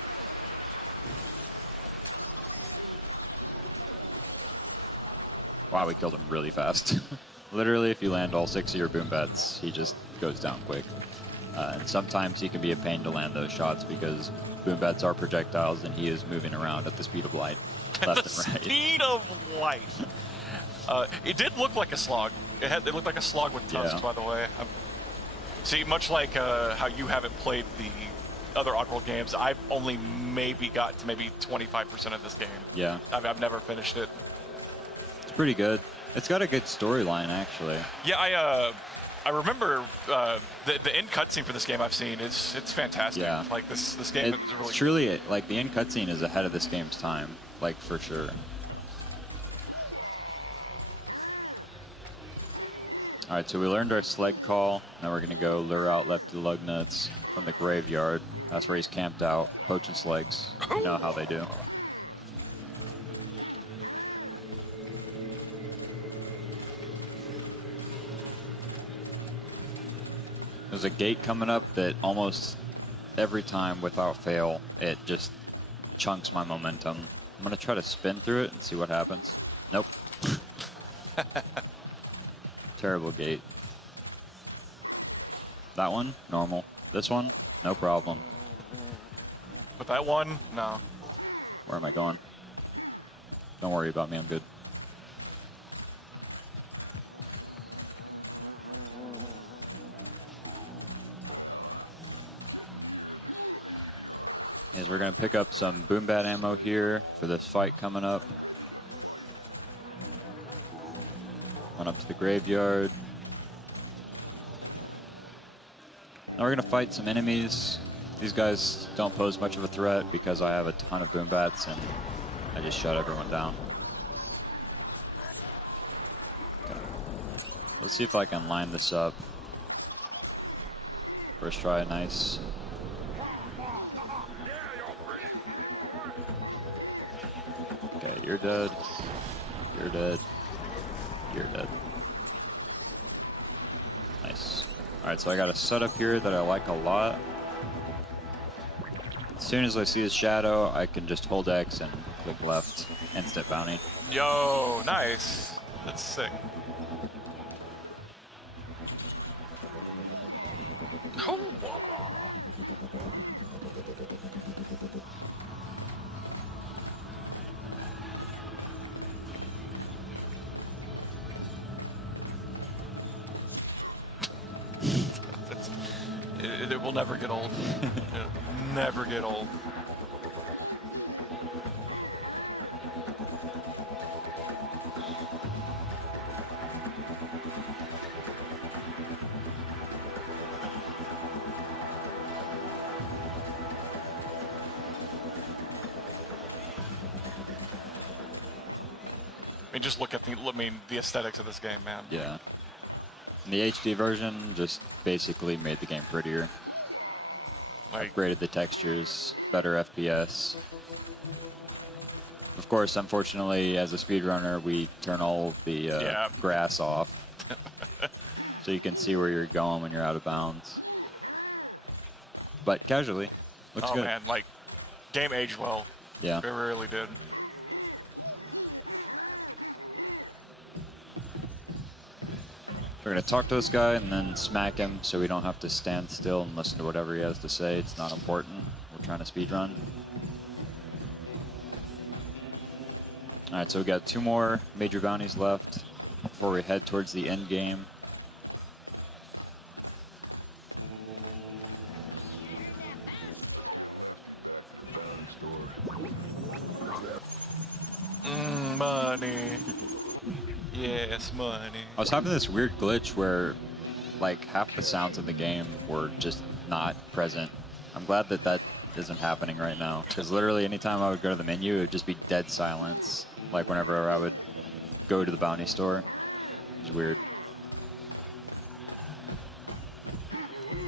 Wow, we killed him really fast. Literally, if you land all 6 of your boom bats, he just goes down quick. And sometimes he can be a pain to land those shots because boom bats are projectiles and he is moving around at the speed of light, left and right. Speed of light. It did look like a slog. It looked like a slog with tusks, by the way. See, much like how you haven't played the other Oddworld games, I've only maybe got to maybe 25% of this game. Yeah. I've never finished it. It's pretty good. It's got a good storyline, actually. Yeah, I remember the end cutscene for this game I've seen. It's fantastic. Yeah. Like this game is really. It's truly, like, the end cutscene is ahead of this game's time, like, for sure. All right, so we learned our slag call. Now we're going to go lure out Lefty Lugnuts from the graveyard. That's where he's camped out, poaching slags. You know how they do. There's a gate coming up that almost every time, without fail, it just chunks my momentum. I'm going to try to spin through it and see what happens. Nope. Terrible gate. That one, normal. This one, no problem. But that one, no. Where am I going? Don't worry about me, I'm good. Is we're gonna pick up some boom bat ammo here for this fight coming up. Run up to the graveyard. Now we're gonna fight some enemies. These guys don't pose much of a threat because I have a ton of boom bats and I just shut everyone down. Okay. Let's see if I can line this up. First try, nice. Okay, you're dead. You're dead. You're dead. Nice. Alright, so I got a setup here that I like a lot. As soon as I see his shadow, I can just hold X and click left. Instant bounty. Yo, nice. That's sick. Oh. It will never get old. It'll never get old. I mean, just look at the aesthetics of this game, man. Yeah. And the HD version just basically made the game prettier. Like, Upgraded the textures, better FPS. Of course, unfortunately, as a speedrunner, we turn all the grass off. So you can see where you're going when you're out of bounds. But casually, looks oh good. man, like, game aged well. Yeah. It really did. We're going to talk to this guy and then smack him so we don't have to stand still and listen to whatever he has to say. It's not important. We're trying to speedrun. Alright, so we got 2 more major bounties left before we head towards the end game. Money. Yes, money. I was having this weird glitch where like half the sounds in the game were just not present. I'm glad that that isn't happening right now, because literally anytime I would go to the menu, it would just be dead silence. Like whenever I would go to the bounty store. It was weird.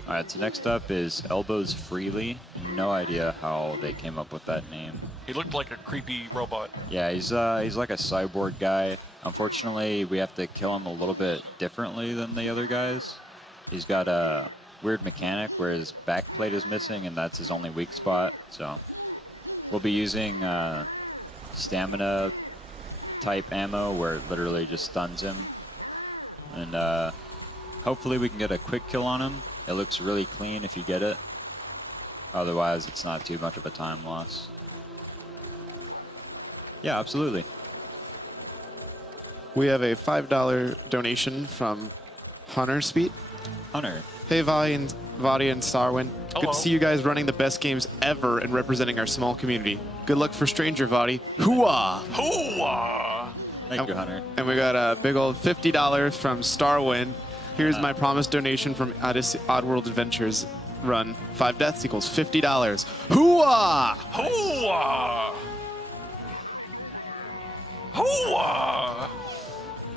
Alright, so next up is Elbows Freely. No idea how they came up with that name. He looked like a creepy robot. Yeah, he's like a cyborg guy. Unfortunately, we have to kill him a little bit differently than the other guys. He's got a weird mechanic where his back plate is missing, and that's his only weak spot. So we'll be using stamina type ammo where it literally just stuns him. And hopefully we can get a quick kill on him. It looks really clean if you get it. Otherwise, it's not too much of a time loss. Yeah, absolutely. We have a $5 donation from Hunter Speed. Hunter. Hey, Vaati and Starwin. Good Hello. to see you guys running the best games ever and representing our small community. Good luck for Stranger, Vaati. Hooah! Hooah! Thank you, Hunter. And we got a big old $50 from Starwin. Here's my promised donation from Oddworld Adventures run. 5 deaths equals $50. Hooah! Hooah! Hooah!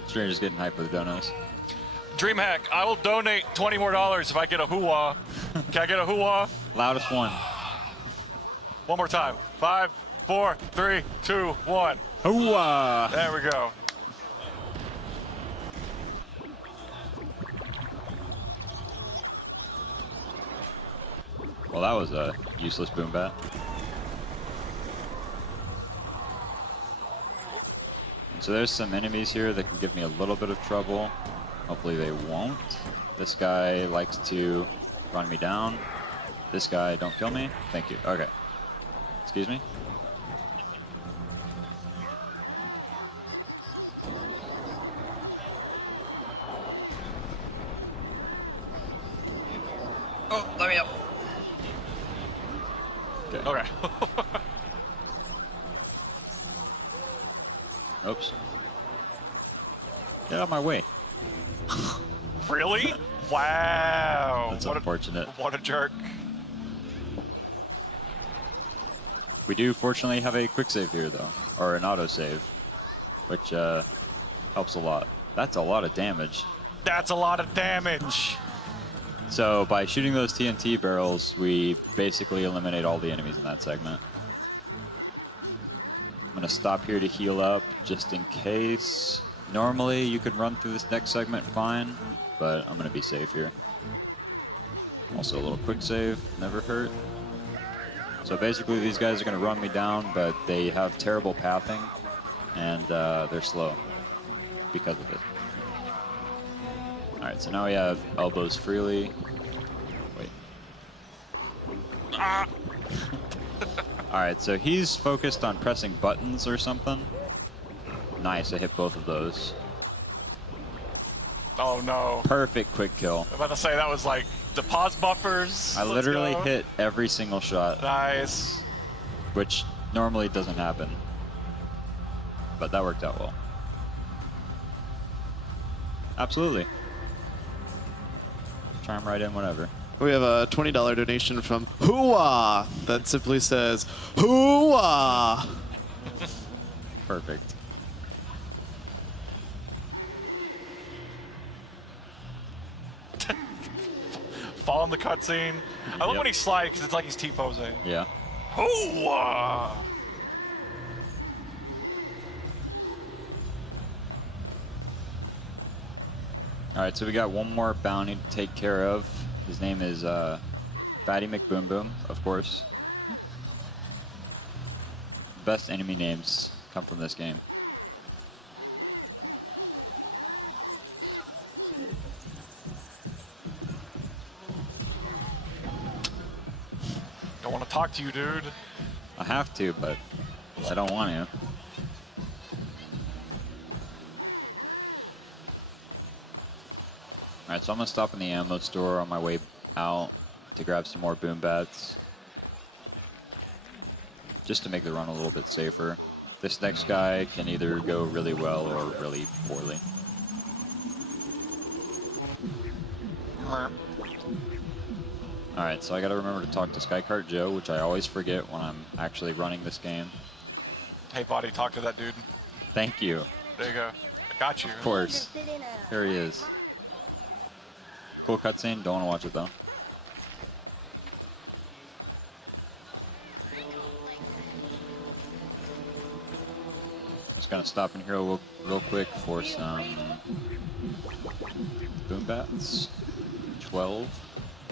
Stranger's getting hyped for the donuts. Dreamhack, I will donate $20 more if I get a hooah. Can I get a hooah? Loudest one. One more time. 5, 4, 3, 2, 1. Hooah! There we go. Well, that was a useless boom bat. So there's some enemies here that can give me a little bit of trouble. Hopefully they won't. This guy likes to run me down. This guy, don't kill me. Thank you. Okay. Excuse me. Oh, let me up. Okay. Okay. Oops. Get out of my way. Really? Wow. That's unfortunate. What a jerk. We do fortunately have a quick save here though, or an auto save, which helps a lot. That's a lot of damage. That's a lot of damage. So by shooting those TNT barrels, we basically eliminate all the enemies in that segment. I'm gonna stop here to heal up just in case. Normally you could run through this next segment fine, but I'm gonna be safe here. Also a little quick save, never hurt. So basically these guys are gonna run me down, but they have terrible pathing and they're slow because of it. Alright, so now we have elbows freely. Wait. Ah. Alright, so he's focused on pressing buttons or something. Nice, I hit both of those. Oh no. Perfect quick kill. I'm about to say that was like the pause buffers. I Let's literally go. hit every single shot, Nice. which normally doesn't happen. But that worked out well. Absolutely. Chime right in whenever. We have a $20 donation from Hooah that simply says, Hooah! Perfect. Fall in the cutscene. I love Yep. when he slides because it's like he's T-posing. Yeah. Hoo-wah! Alright, so we got one more bounty to take care of. His name is Fatty McBoom Boom, of course. Best enemy names come from this game. Don't want to talk to you, dude. I have to, but I don't want to. Alright, so I'm gonna stop in the ammo store on my way out to grab some more boom bats. Just to make the run a little bit safer. This next guy can either go really well or really poorly. Alright, so I gotta remember to talk to Skycart Joe, which I always forget when I'm actually running this game. Hey, Vaati, talk to that dude. Thank you. There you go. I got you. Of course. Here he is. Cool cutscene, don't wanna watch it though. Just gonna stop in here real quick for some boom bats. 12.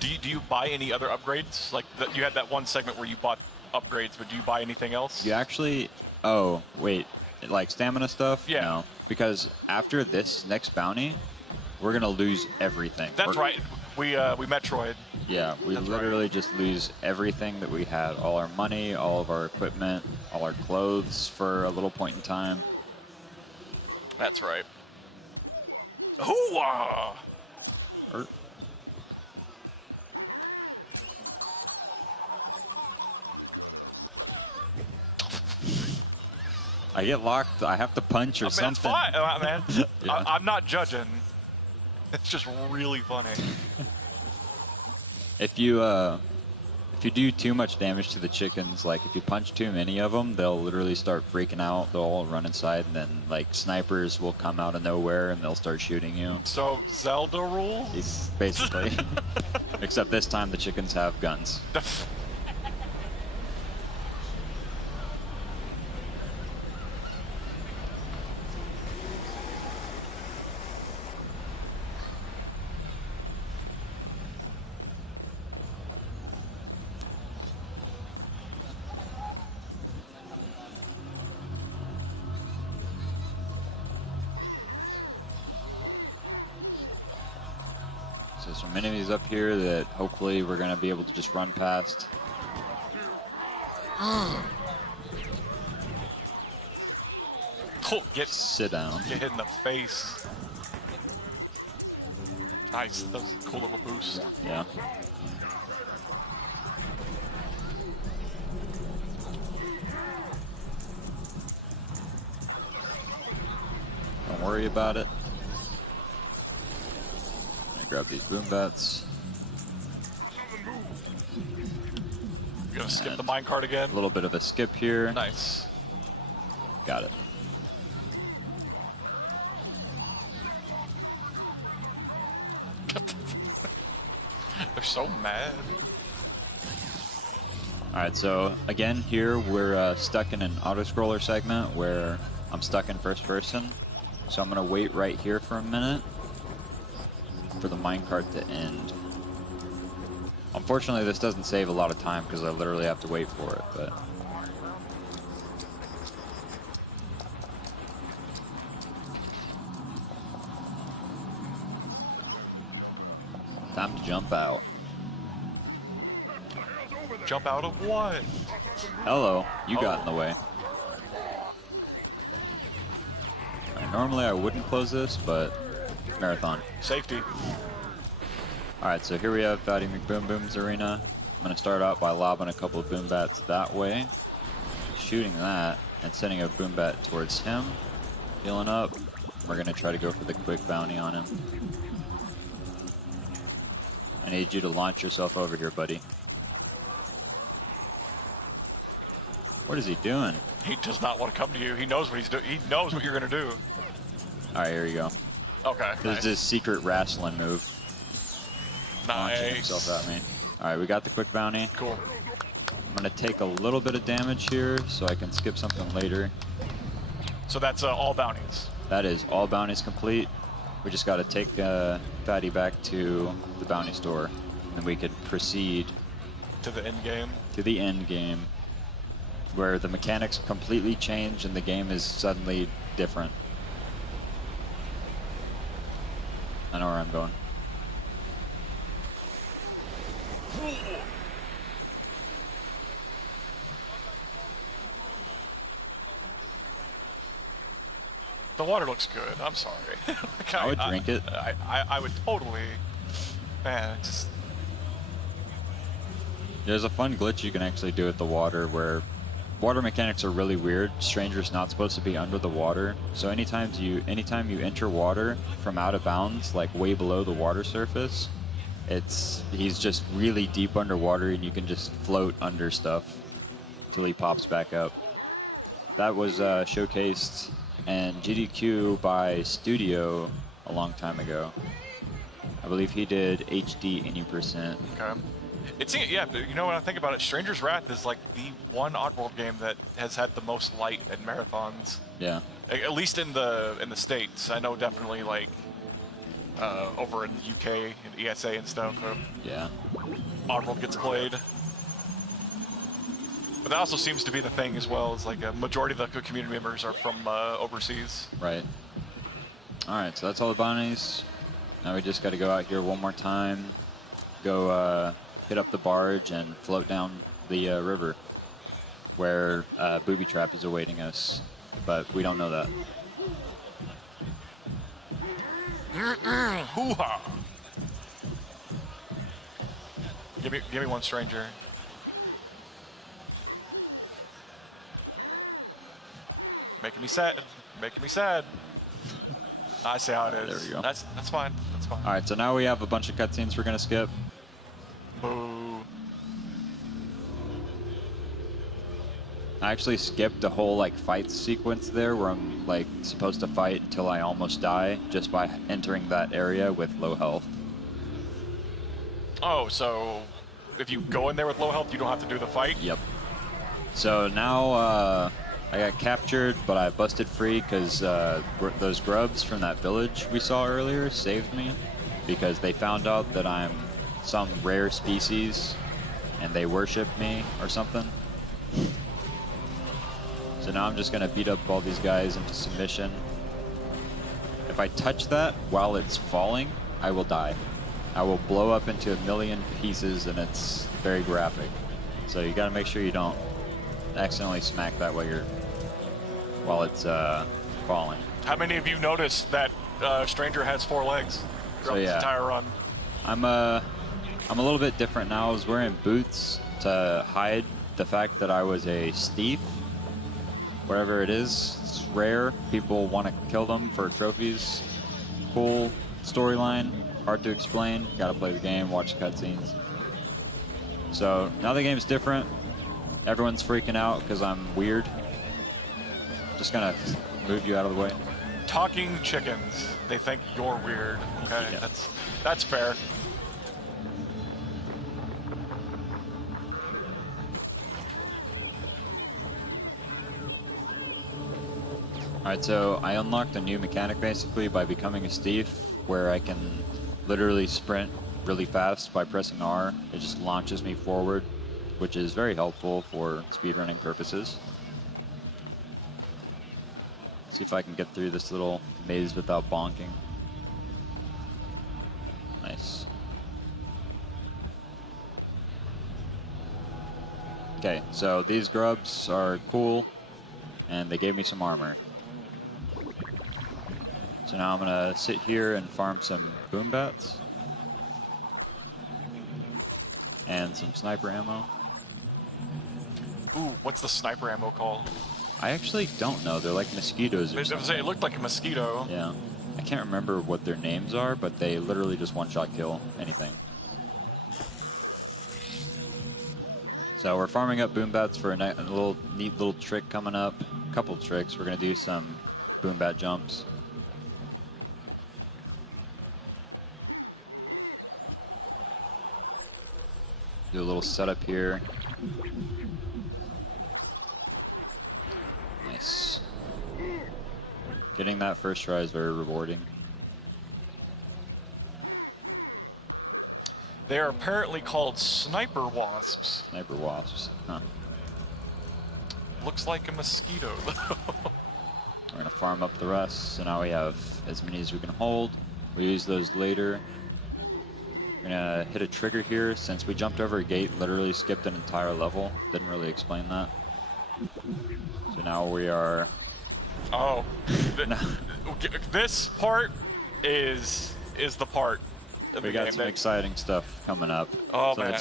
Do you buy any other upgrades? Like you had that one segment where you bought upgrades, but do you buy anything else? You actually, oh wait, like stamina stuff? Yeah. No, because after this next bounty, we're gonna lose everything. That's right. We Metroid. Yeah, we That's literally just lose everything that we had. All our money, all of our equipment, all our clothes for a little point in time. That's right. Hoo-wah! Er, I get locked, I have to punch or I mean, something. it's fine, man. Yeah. I'm not judging. It's just really funny. If you do too much damage to the chickens, like if you punch too many of them, they'll literally start freaking out. They'll all run inside, and then like snipers will come out of nowhere and they'll start shooting you. So Zelda rules? It's basically, except this time the chickens have guns. So some enemies up here that hopefully we're going to be able to just run past. Oh, Sit down. Get hit in the face. Nice. That was a cool little boost. Yeah. Don't worry about it. I'm gonna grab these boom bats. You gonna skip And the minecart again? A little bit of a skip here. Nice. Got it. They're so mad. Alright, so again here we're stuck in an auto-scroller segment where I'm stuck in first person. So I'm going to wait right here for a minute for the minecart to end. Unfortunately this doesn't save a lot of time because I literally have to wait for it, but... Time to jump out. Jump out of what? Hello, you got in the way. Alright, normally I wouldn't close this, but marathon. Safety. Alright, so here we have Vaati McBoom-Boom's arena. I'm going to start out by lobbing a couple of boom bats that way, shooting that, and sending a boom bat towards him. Healing up. We're going to try to go for the quick bounty on him. I need you to launch yourself over here, buddy. What is he doing? He does not want to come to you. He knows what he's doing. He knows what you're gonna do. Alright, here you go. Okay. This Nice. is his secret wrestling move. Launching himself Nice. at me. Alright, we got the quick bounty. Cool. I'm going to take a little bit of damage here so I can skip something later. So that's all bounties. That is all bounties complete. We just got to take Vaati back to the bounty store, and we could proceed To the end game. to the end game, where the mechanics completely change and the game is suddenly different. I know where I'm going. The water looks good. I'm sorry. Like, I would drink it. I would totally. Man, it's just. There's a fun glitch you can actually do with the water where water mechanics are really weird. Stranger's not supposed to be under the water. So anytime you enter water from out of bounds, like way below the water surface, he's just really deep underwater and you can just float under stuff until he pops back up. That was showcased in GDQ by Studio a long time ago. I believe he did HD any %. Okay. It's, yeah, you know, when I think about it, Stranger's Wrath is like the one Oddworld game that has had the most light at marathons. Yeah. At least in the States. I know definitely like over in the UK and ESA and stuff, Yeah. Oddworld gets played. But that also seems to be the thing as well, is like a majority of the community members are from overseas. Right. Alright, so that's all the bounties. Now we just got to go out here one more time, go hit up the barge and float down the river where Booby Trap is awaiting us, but we don't know that. Hoo-ha! Give me one, stranger. Making me sad. Making me sad. I see how it is. There we go. That's fine. That's fine. Alright, so now we have a bunch of cutscenes we're going to skip. Boo. I actually skipped the whole like fight sequence there where I'm like supposed to fight until I almost die just by entering that area with low health. Oh, so if you go in there with low health, you don't have to do the fight? Yep. So now I got captured, but I busted free because those grubs from that village we saw earlier saved me because they found out that I'm some rare species and they worship me or something. So now I'm just going to beat up all these guys into submission. If I touch that while it's falling, I will die. I will blow up into a million pieces, and it's very graphic. So you got to make sure you don't accidentally smack that while it's falling. How many of you noticed that Stranger has 4 legs throughout this yeah. entire run? I'm a little bit different now. I was wearing boots to hide the fact that I was a thief. Whatever it is, it's rare. People want to kill them for trophies. Cool storyline, hard to explain. Gotta play the game, watch the cutscenes. So now the game's different. Everyone's freaking out because I'm weird. Just gonna move you out of the way. Talking chickens. They think you're weird. Okay, Yeah. that's fair. Alright, so I unlocked a new mechanic basically by becoming a thief, where I can literally sprint really fast by pressing R. It just launches me forward, which is very helpful for speedrunning purposes. See if I can get through this little maze without bonking. Nice. Okay, so these grubs are cool, and they gave me some armor. So now I'm gonna sit here and farm some boom bats and some sniper ammo. Ooh, what's the sniper ammo called? I actually don't know. They're like mosquitoes or something. It looked like a mosquito. Yeah. I can't remember what their names are, but they literally just one-shot kill anything. So we're farming up boom bats for a neat little trick coming up. A couple tricks. We're gonna do some boom bat jumps. Do a little setup here. Nice. Getting that first try is very rewarding. They are apparently called sniper wasps. Sniper wasps. Huh. Looks like a mosquito, though. We're gonna farm up the rest, so now we have as many as we can hold. We'll use those later. We're gonna hit a trigger here. Since we jumped over a gate, literally skipped an entire level. Didn't really explain that. So now we are... Oh. This part is the part of We the got game some that... exciting stuff coming up. Oh, So man.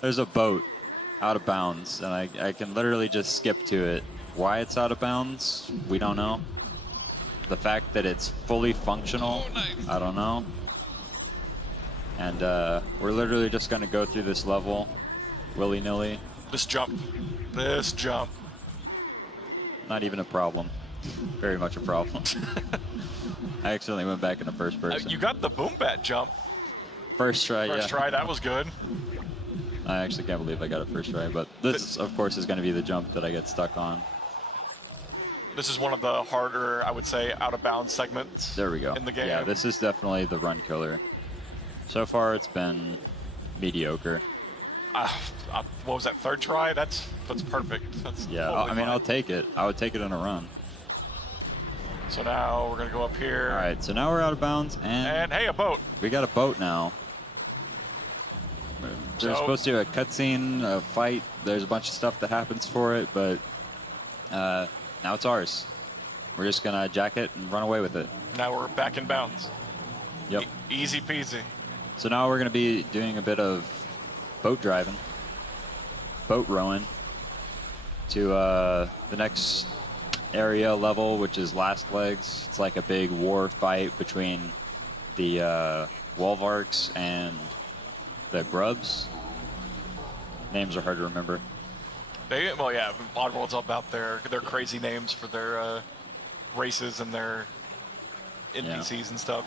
there's a boat out of bounds, and I can literally just skip to it. Why it's out of bounds, we don't know. The fact that it's fully functional, I don't know. And we're literally just gonna go through this level willy-nilly. This jump. Not even a problem. Very much a problem. I accidentally went back into first person. You got the boom bat jump. First try, First try, that was good. I actually can't believe I got it first try, but this, of course, is gonna be the jump that I get stuck on. This is one of the harder, I would say, out-of-bounds segments. There we go. In the game. Yeah, this is definitely the run killer. So far, it's been mediocre. What was that, third try? That's perfect. That's Yeah, totally I mean, fine. I'll take it. I would take it in a run. So now we're gonna go up here. All right, so now we're out of bounds, And hey, a boat. we got a boat now. There's So- supposed to be a cutscene, a fight. There's a bunch of stuff that happens for it, but now it's ours. We're just gonna jack it and run away with it. Now we're back in bounds. Yep. Easy peasy. So now we're gonna be doing a bit of boat driving, boat rowing to the next area level, which is Last Legs. It's like a big war fight between the Wolvarks and the Grubs. Names are hard to remember. Well, yeah, Oddworld's all about their crazy names for their races and their NPCs and stuff.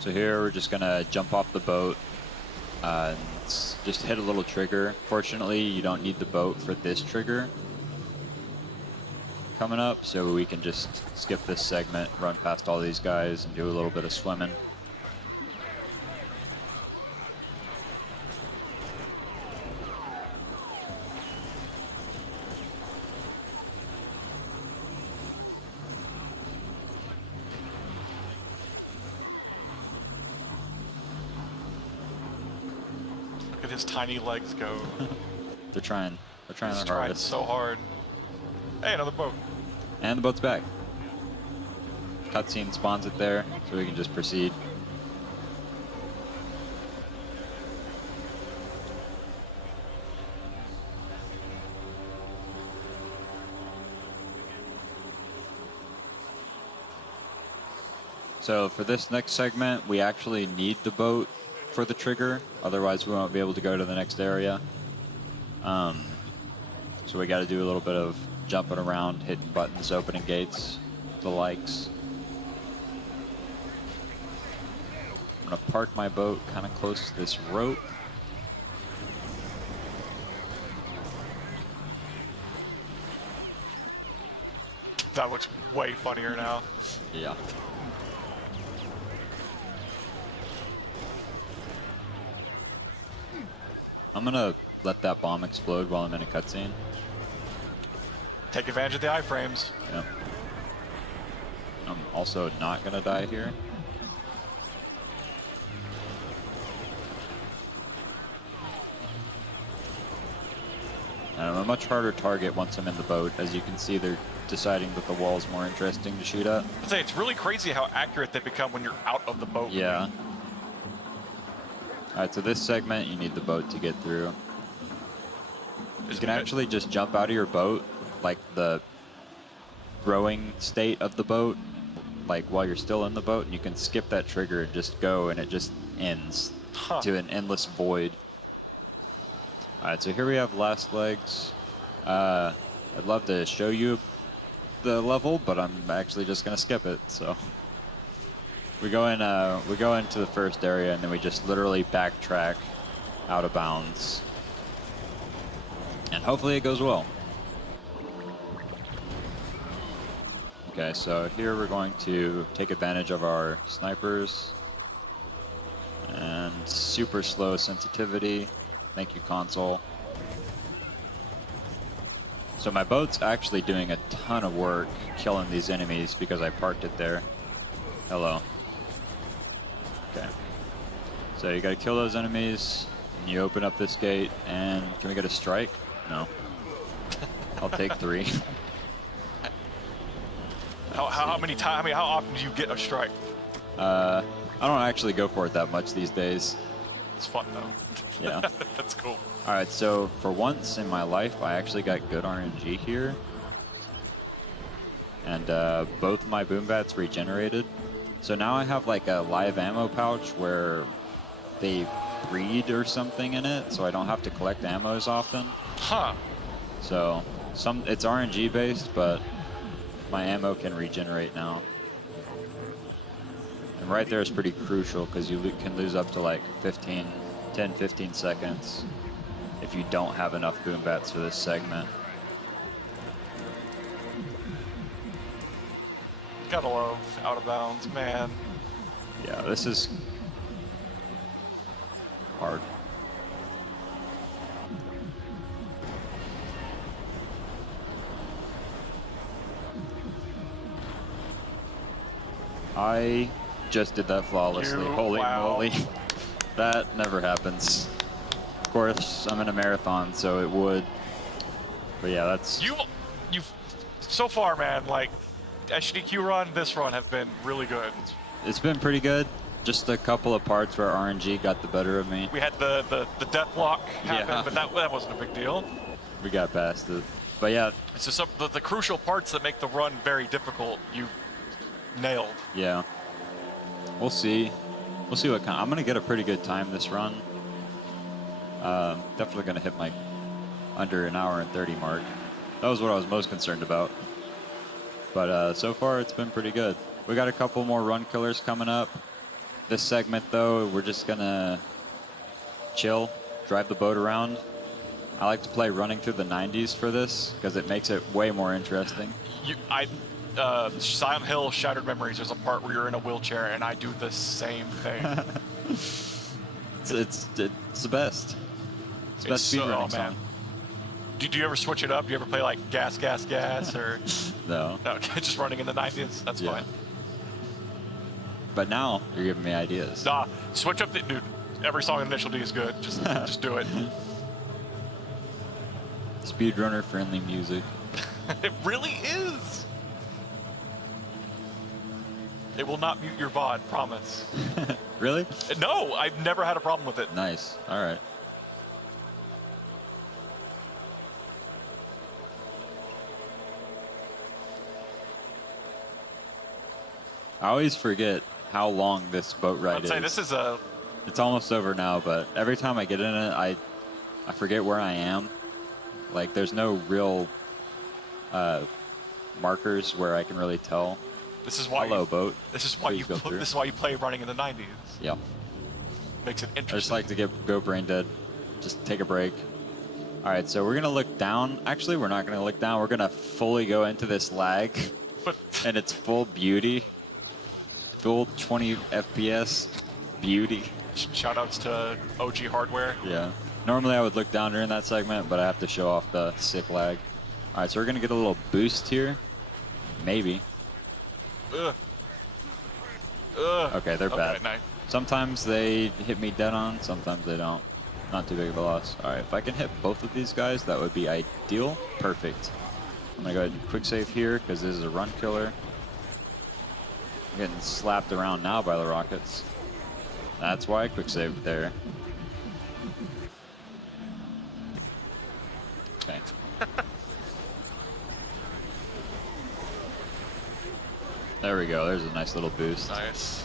So here we're just gonna jump off the boat, and just hit a little trigger. Fortunately, you don't need the boat for this trigger coming up, so we can just skip this segment, run past all these guys, and do a little bit of swimming. his tiny legs go. They're trying. They're trying He's their trying hardest. so hard. Hey, another boat. And the boat's back. Cutscene spawns it there, so we can just proceed. So for this next segment, we actually need the boat for the trigger, otherwise we won't be able to go to the next area. So we got to do a little bit of jumping around, hitting buttons, opening gates, the likes. I'm gonna park my boat kind of close to this rope. That looks way funnier now. Yeah. I'm gonna let that bomb explode while I'm in a cutscene. Take advantage of the iframes. Yep. I'm also not gonna die here. And I'm a much harder target once I'm in the boat. As you can see, they're deciding that the wall is more interesting to shoot at. I'd say it's really crazy how accurate they become when you're out of the boat. Yeah. Alright, so this segment, you need the boat to get through. You can actually just jump out of your boat, like the rowing state of the boat, like while you're still in the boat, and you can skip that trigger and just go, and it just ends to an endless void. Alright, so here we have last legs. I'd love to show you the level, but I'm actually just gonna skip it, so. We go into the first area, and then we just literally backtrack out of bounds. And hopefully it goes well. Okay, so here we're going to take advantage of our snipers. And super slow sensitivity. Thank you, console. So my boat's actually doing a ton of work killing these enemies because I parked it there. Hello. Okay. So you gotta kill those enemies, and you open up this gate, and can we get a strike? No. I'll take 3. How many times? I mean, how often do you get a strike? I don't actually go for it that much these days. It's fun though. Yeah. That's cool. All right, so for once in my life, I actually got good RNG here. And both my boom bats regenerated. So now I have like a live ammo pouch where they breed or something in it, so I don't have to collect ammo as often. Huh. So it's RNG based, but my ammo can regenerate now. And right there is pretty crucial because you can lose up to like 10, 15 seconds if you don't have enough boom bats for this segment. Gotta love out of bounds, man. Yeah, this is hard. I just did that flawlessly. Holy moly. That never happens. Of course, I'm in a marathon, so it would. But yeah, that's... You've so far, man, like, SDQ run, this run have been really good. It's been pretty good. Just a couple of parts where RNG got the better of me. We had the death block happen, Yeah. but that wasn't a big deal. We got past it. But yeah. So some the crucial parts that make the run very difficult, you nailed. Yeah. We'll see. We'll see what kind. I'm gonna get a pretty good time this run. Definitely gonna hit my under an hour and 30 mark. That was what I was most concerned about. But so far it's been pretty good. We got a couple more run killers coming up. This segment though, we're just gonna chill, drive the boat around. I like to play running through the 90s for this because it makes it way more interesting. Silent Hill Shattered Memories, there's a part where you're in a wheelchair and I do the same thing. It's the best. It's the best speedrunning song. Do you ever switch it up? Do you ever play like gas, gas, gas, or No. no? Just running in the 90s. That's fine. But now you're giving me ideas. Nah, switch up the dude. Every song in Initial D is good. Just do it. Speedrunner friendly music. It really is. It will not mute your VOD, promise. Really? No, I've never had a problem with it. Nice. All right. I always forget how long this boat ride I'd is. say this is a. It's almost over now, but every time I get in it, I forget where I am. Like, there's no real markers where I can really tell. This is why. Hello, boat. This is why Please you. go through. This is why you play running in the 90s. Yeah. Makes it I interesting. just like to go brain dead. Just take a break. All right, so we're gonna look down. Actually, we're not gonna look down. We're gonna fully go into this lag, But and it's full beauty, full 20 FPS beauty. shout outs to OG Hardware. Yeah. Normally I would look down during that segment, but I have to show off the sick lag. All right, so we're gonna get a little boost here, maybe. Ugh. Ugh. Okay, they're bad. Nice. Sometimes they hit me dead on, sometimes they don't. Not too big of a loss. All right, if I can hit both of these guys, that would be ideal. Perfect. I'm gonna go ahead and quick save here because this is a run killer. I'm getting slapped around now by the rockets. That's why I quick saved there. Okay. There we go. There's a nice little boost. Nice.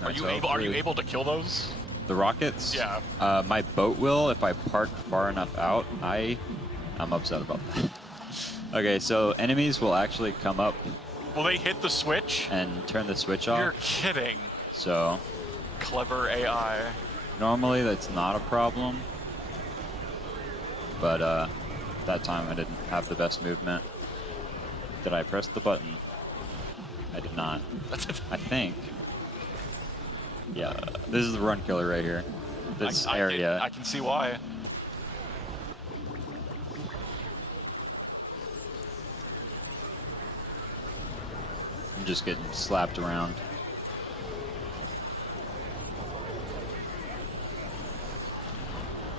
Are Alright, you so able? Are you hopefully- able to kill those? The rockets? Yeah. My boat will if I park far enough out. I'm upset about that. Okay, so enemies will actually come up Will they hit the switch? and turn the switch off. You're kidding. So Clever AI. normally that's not a problem. But that time I didn't have the best movement. Did I press the button? I did not. I think. Yeah, this is the run killer right here. This area. I can see why. I'm just getting slapped around.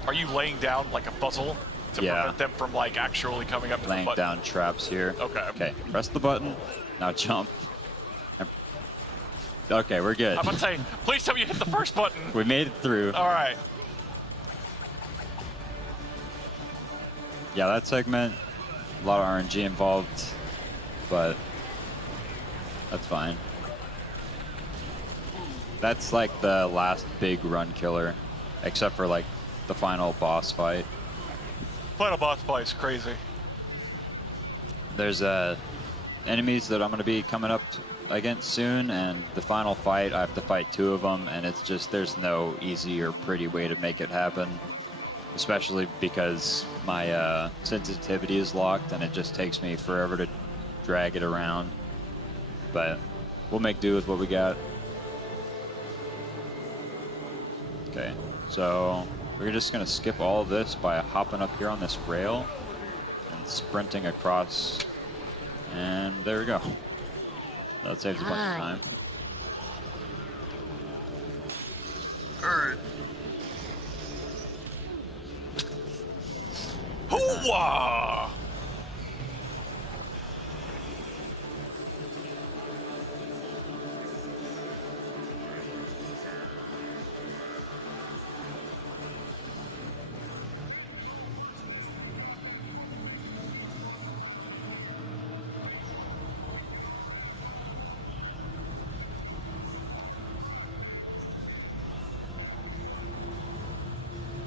Are you laying down like a puzzle to Yeah. prevent them from like actually coming up to Laying the button? down traps here. Okay. Okay, press the button. Now jump. Okay, we're good. I'm about to say, please tell me you hit the first button. We made it through. All right. Yeah, that segment, a lot of RNG involved, but that's fine. That's like the last big run killer, except for like the final boss fight. Final boss fight is crazy. There's enemies that I'm going to be coming up against soon, and the final fight, I have to fight 2 of them, and it's just, there's no easy or pretty way to make it happen, especially because my sensitivity is locked, and it just takes me forever to drag it around. But we'll make do with what we got. Okay, so we're just going to skip all of this by hopping up here on this rail and sprinting across, and there we go. That saves a bunch of time. Hoo-wah!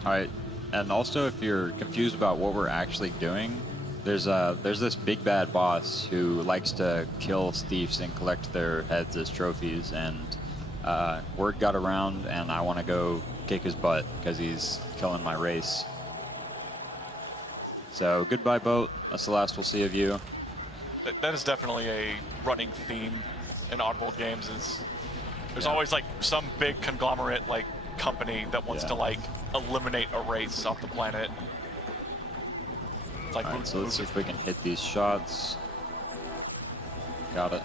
All right, and also if you're confused about what we're actually doing, there's this big bad boss who likes to kill thieves and collect their heads as trophies, and word got around, and I want to go kick his butt because he's killing my race. So goodbye, boat. That's the last we'll see of you. That is definitely a running theme in Oddworld games. Is there's Yeah. always like some big conglomerate like company that wants Yeah. to like eliminate a race off the planet. It's like All right, so let's see if we can hit these shots. Got it.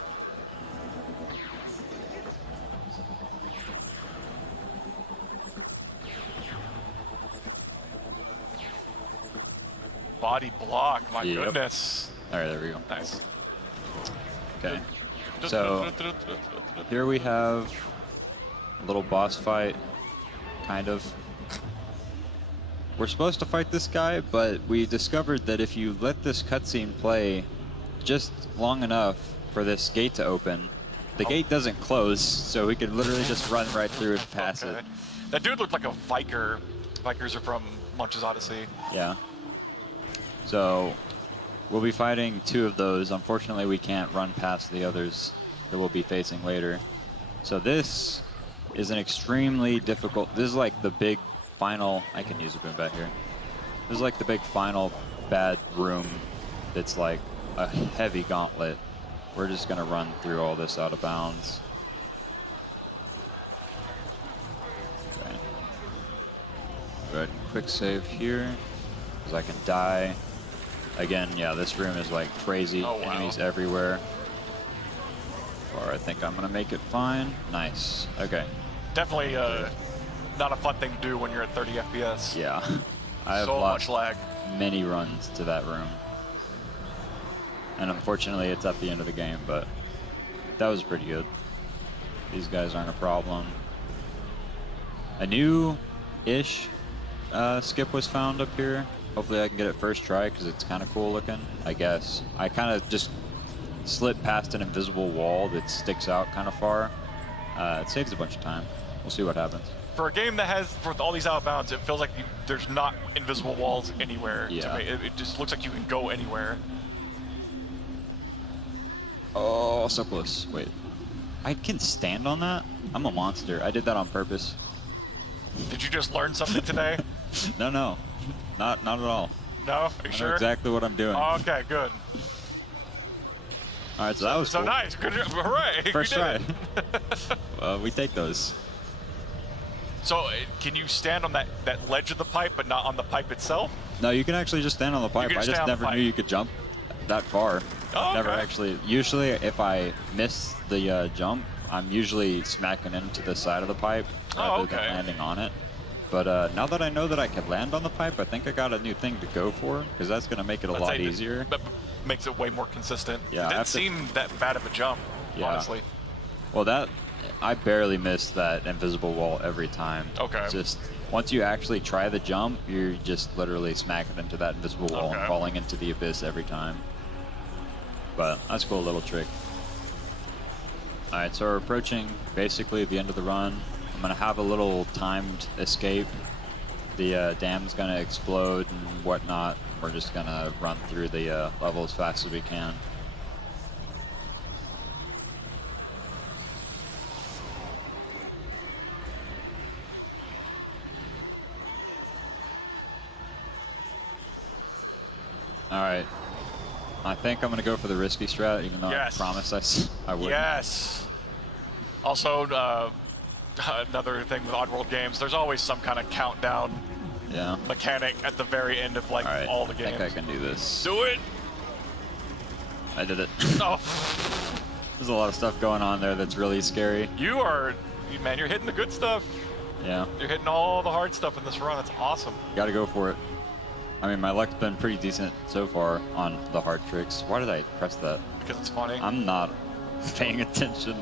body block. My Yep. goodness. All right, there we go. Nice. Okay. So here we have a little boss fight, kind of. We're supposed to fight this guy, but we discovered that if you let this cutscene play just long enough for this gate to open, the gate doesn't close, so we could literally just run right through and pass it. That dude looked like a Viker. Vikers are from Munch's Odyssey. Yeah. So we'll be fighting 2 of those. Unfortunately, we can't run past the others that we'll be facing later. So this is an extremely difficult, this is like the big final, I can use a boom back here. This is like the big final bad room that's like a heavy gauntlet. We're just gonna run through all this out of bounds. Okay. Go ahead and quick save here, because I can die. Again, yeah, this room is like crazy. Oh, wow. Enemies everywhere. Or I think I'm gonna make it fine. Nice. Okay. Definitely not a fun thing to do when you're at 30 FPS. Yeah. I have So lost much lag. many runs to that room. And unfortunately, it's at the end of the game, but that was pretty good. These guys aren't a problem. A new-ish skip was found up here. Hopefully I can get it first try, because it's kind of cool looking, I guess. I kind of just slid past an invisible wall that sticks out kind of far. It saves a bunch of time. We'll see what happens. For a game that has, for all these out of bounds, it feels like there's not invisible walls anywhere. Yeah. To me. It just looks like you can go anywhere. Oh, so close. Wait. I can stand on that? I'm a monster. I did that on purpose. Did you just learn something today? No, no. Not at all. No? Are you I know sure? exactly what I'm doing. Oh, okay, good. All right, so that was So cool. nice. Good. Hooray. First you try. did it. We take those. So can you stand on that ledge of the pipe, but not on the pipe itself? No, you can actually just stand on the pipe. can I stay just on the never pipe. knew you could jump that far. Oh, Never okay. actually. Usually, if I miss the jump, I'm usually smacking into the side of the pipe rather than okay. landing on it. But now that I know that I can land on the pipe, I think I got a new thing to go for, because that's going to make it a Let's lot say easier. That makes it way more consistent. Yeah, It I didn't have to- seem that bad of a jump, Yeah. honestly. Well, I barely miss that invisible wall every time. Okay. Just once you actually try the jump, you're just literally smacking into that invisible wall and Okay. falling into the abyss every time. But that's a cool little trick. All right, so we're approaching basically the end of the run. I'm gonna have a little timed escape. The dam's gonna explode and whatnot. We're just gonna run through the level as fast as we can. All right. I think I'm going to go for the risky strat, even though Yes. I promised I would. Yes. Also, another thing with Oddworld games, there's always some kind of countdown Yeah. mechanic at the very end of like All right. all the I games. think I can do this. Do it. I did it. Oh, There's a lot of stuff going on there that's really scary. man, you're hitting the good stuff. Yeah. You're hitting all the hard stuff in this run. That's awesome. Got to go for it. I mean, my luck's been pretty decent so far on the hard tricks. Why did I press that? Because it's funny. I'm not paying attention.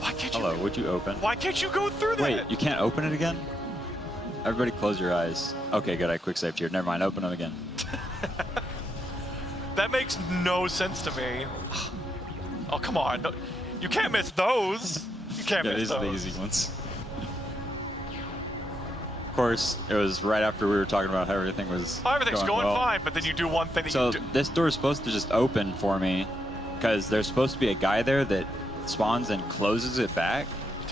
Why can't you? Hello, would you open? Why can't you go through that? Wait, you can't open it again? Everybody close your eyes. Okay, good, I quick saved here. Never mind, open them again. That makes no sense to me. Oh, come on. No, you can't miss those. You can't Yeah, miss these are those. the easy ones. Of course, it was right after we were talking about how everything was Oh, everything's going well. fine, but then you do one thing that So you do. this door is supposed to just open for me, because there's supposed to be a guy there that spawns and closes it back.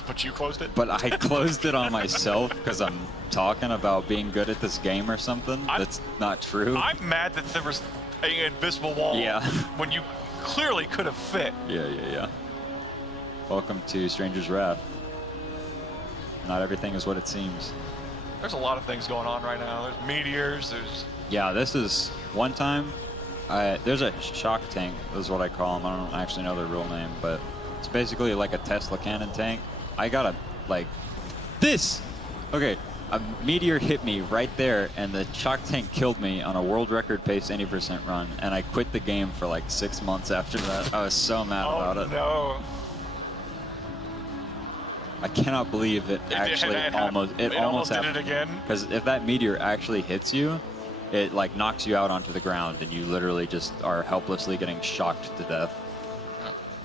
But you closed it? But I closed it on myself because I'm talking about being good at this game or something. That's not true. I'm mad that there was an invisible wall Yeah. when you clearly could have fit. Yeah. Welcome to Stranger's Wrath. Not everything is what it seems. There's a lot of things going on right now. There's meteors, there's... Yeah, this is one time. There's a shock tank, is what I call them. I don't actually know their real name, but it's basically like a Tesla cannon tank. I got a, like, this! Okay, a meteor hit me right there, and the shock tank killed me on a world record pace 80% run, and I quit the game for like 6 months after that. I was so mad about it. No. I cannot believe it actually almost did happened. it again. Because if that meteor actually hits you, it like knocks you out onto the ground, and you literally just are helplessly getting shocked to death.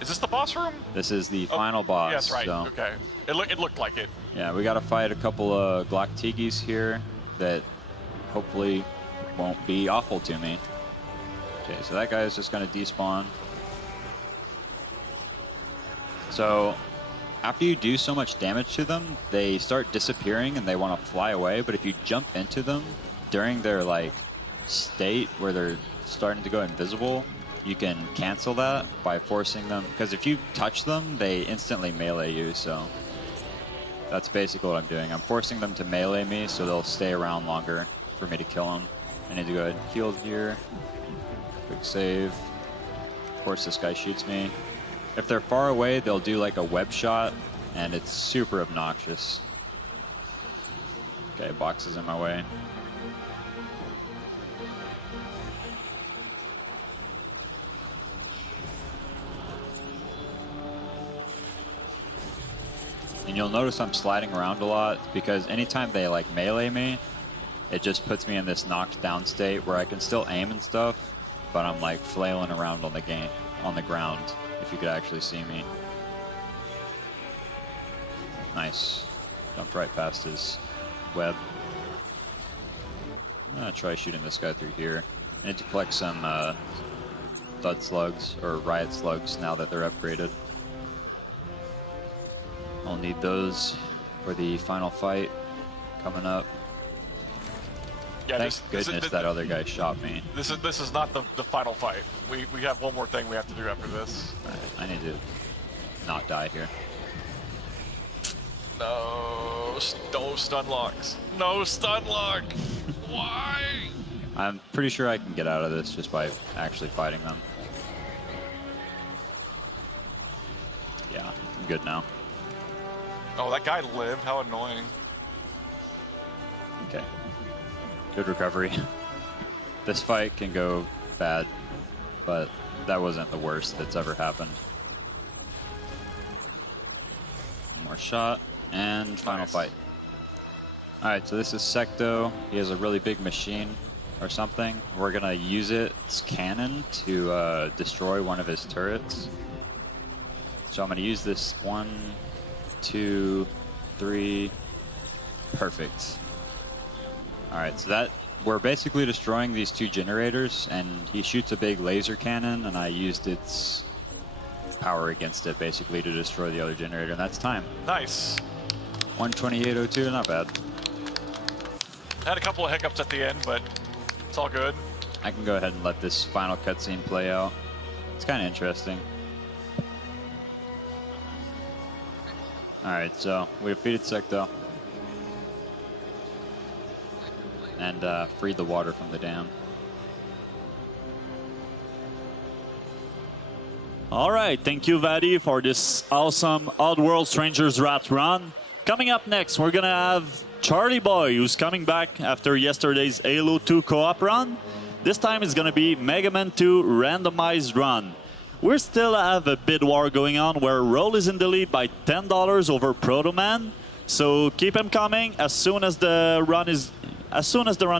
Is this the boss room? This is the final boss. Yes, right. So. Okay. It looked like it. Yeah, we got to fight a couple of Glocktigis here that hopefully won't be awful to me. Okay, so that guy is just going to despawn. So after you do so much damage to them, they start disappearing and they want to fly away. But if you jump into them during their like state where they're starting to go invisible, you can cancel that by forcing them. Because if you touch them, they instantly melee you. So that's basically what I'm doing. I'm forcing them to melee me so they'll stay around longer for me to kill them. I need to go ahead and heal here. Quick save. Of course, this guy shoots me. If they're far away, they'll do like a web shot, and it's super obnoxious. Okay, box is in my way. And you'll notice I'm sliding around a lot because anytime they like melee me, it just puts me in this knocked down state where I can still aim and stuff, but I'm like flailing around on the ground, if you could actually see me. Nice. Jumped right past his web. I'm gonna try shooting this guy through here. I need to collect some thud slugs or riot slugs now that they're upgraded. I'll need those for the final fight coming up. Yeah, Thank goodness that other guy shot me. This is not the final fight. We have one more thing we have to do after this. Right, I need to not die here. No stun locks. No stun lock. Why? I'm pretty sure I can get out of this just by actually fighting them. Yeah, I'm good now. Oh, that guy lived. How annoying. Okay. Good recovery. This fight can go bad, but that wasn't the worst that's ever happened. One more shot, and final fight. Alright, so this is Secto. He has a really big machine or something. We're gonna use its cannon to destroy one of his turrets. So I'm gonna use this 1, 2, 3. Perfect. Alright, so that we're basically destroying these 2 generators, and he shoots a big laser cannon, and I used its power against it basically to destroy the other generator, and that's time. Nice. 128.02, not bad. Had a couple of hiccups at the end, but it's all good. I can go ahead and let this final cutscene play out. It's kind of interesting. Alright, so we defeated Secto. And freed the water from the dam. All right, thank you, Vaati, for this awesome Oddworld Stranger's Wrath run. Coming up next, we're gonna have Charlie Boy, who's coming back after yesterday's Halo 2 co-op run. This time it's gonna be Mega Man 2 randomized run. We still have a bid war going on where Roll is in the lead by $10 over Proto Man. So keep him coming. As soon as the run is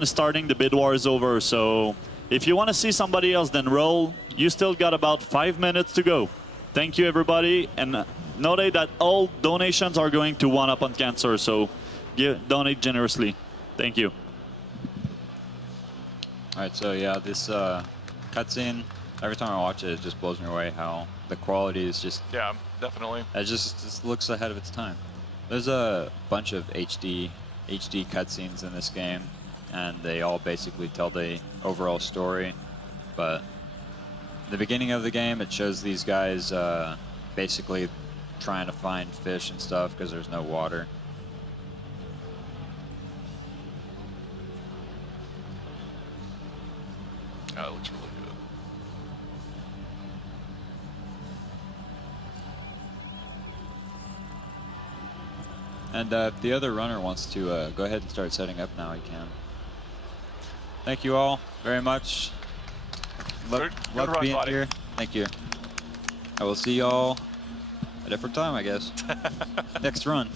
starting, the bid war is over. So if you want to see somebody else than Roll, you still got about 5 minutes to go. Thank you, everybody, and know that all donations are going to One Up on Cancer. So donate generously. Thank you. All right, so yeah, this cutscene, every time I watch it, it just blows me away how the quality is just... Yeah, definitely. It just looks ahead of its time. There's a bunch of HD cutscenes in this game, and they all basically tell the overall story. But the beginning of the game, it shows these guys basically trying to find fish and stuff because there's no water. That looks really good. And if the other runner wants to go ahead and start setting up now, he can. Thank you all very much. Good Love run, being buddy. here. Thank you. I will see y'all at a different time, I guess. Next run.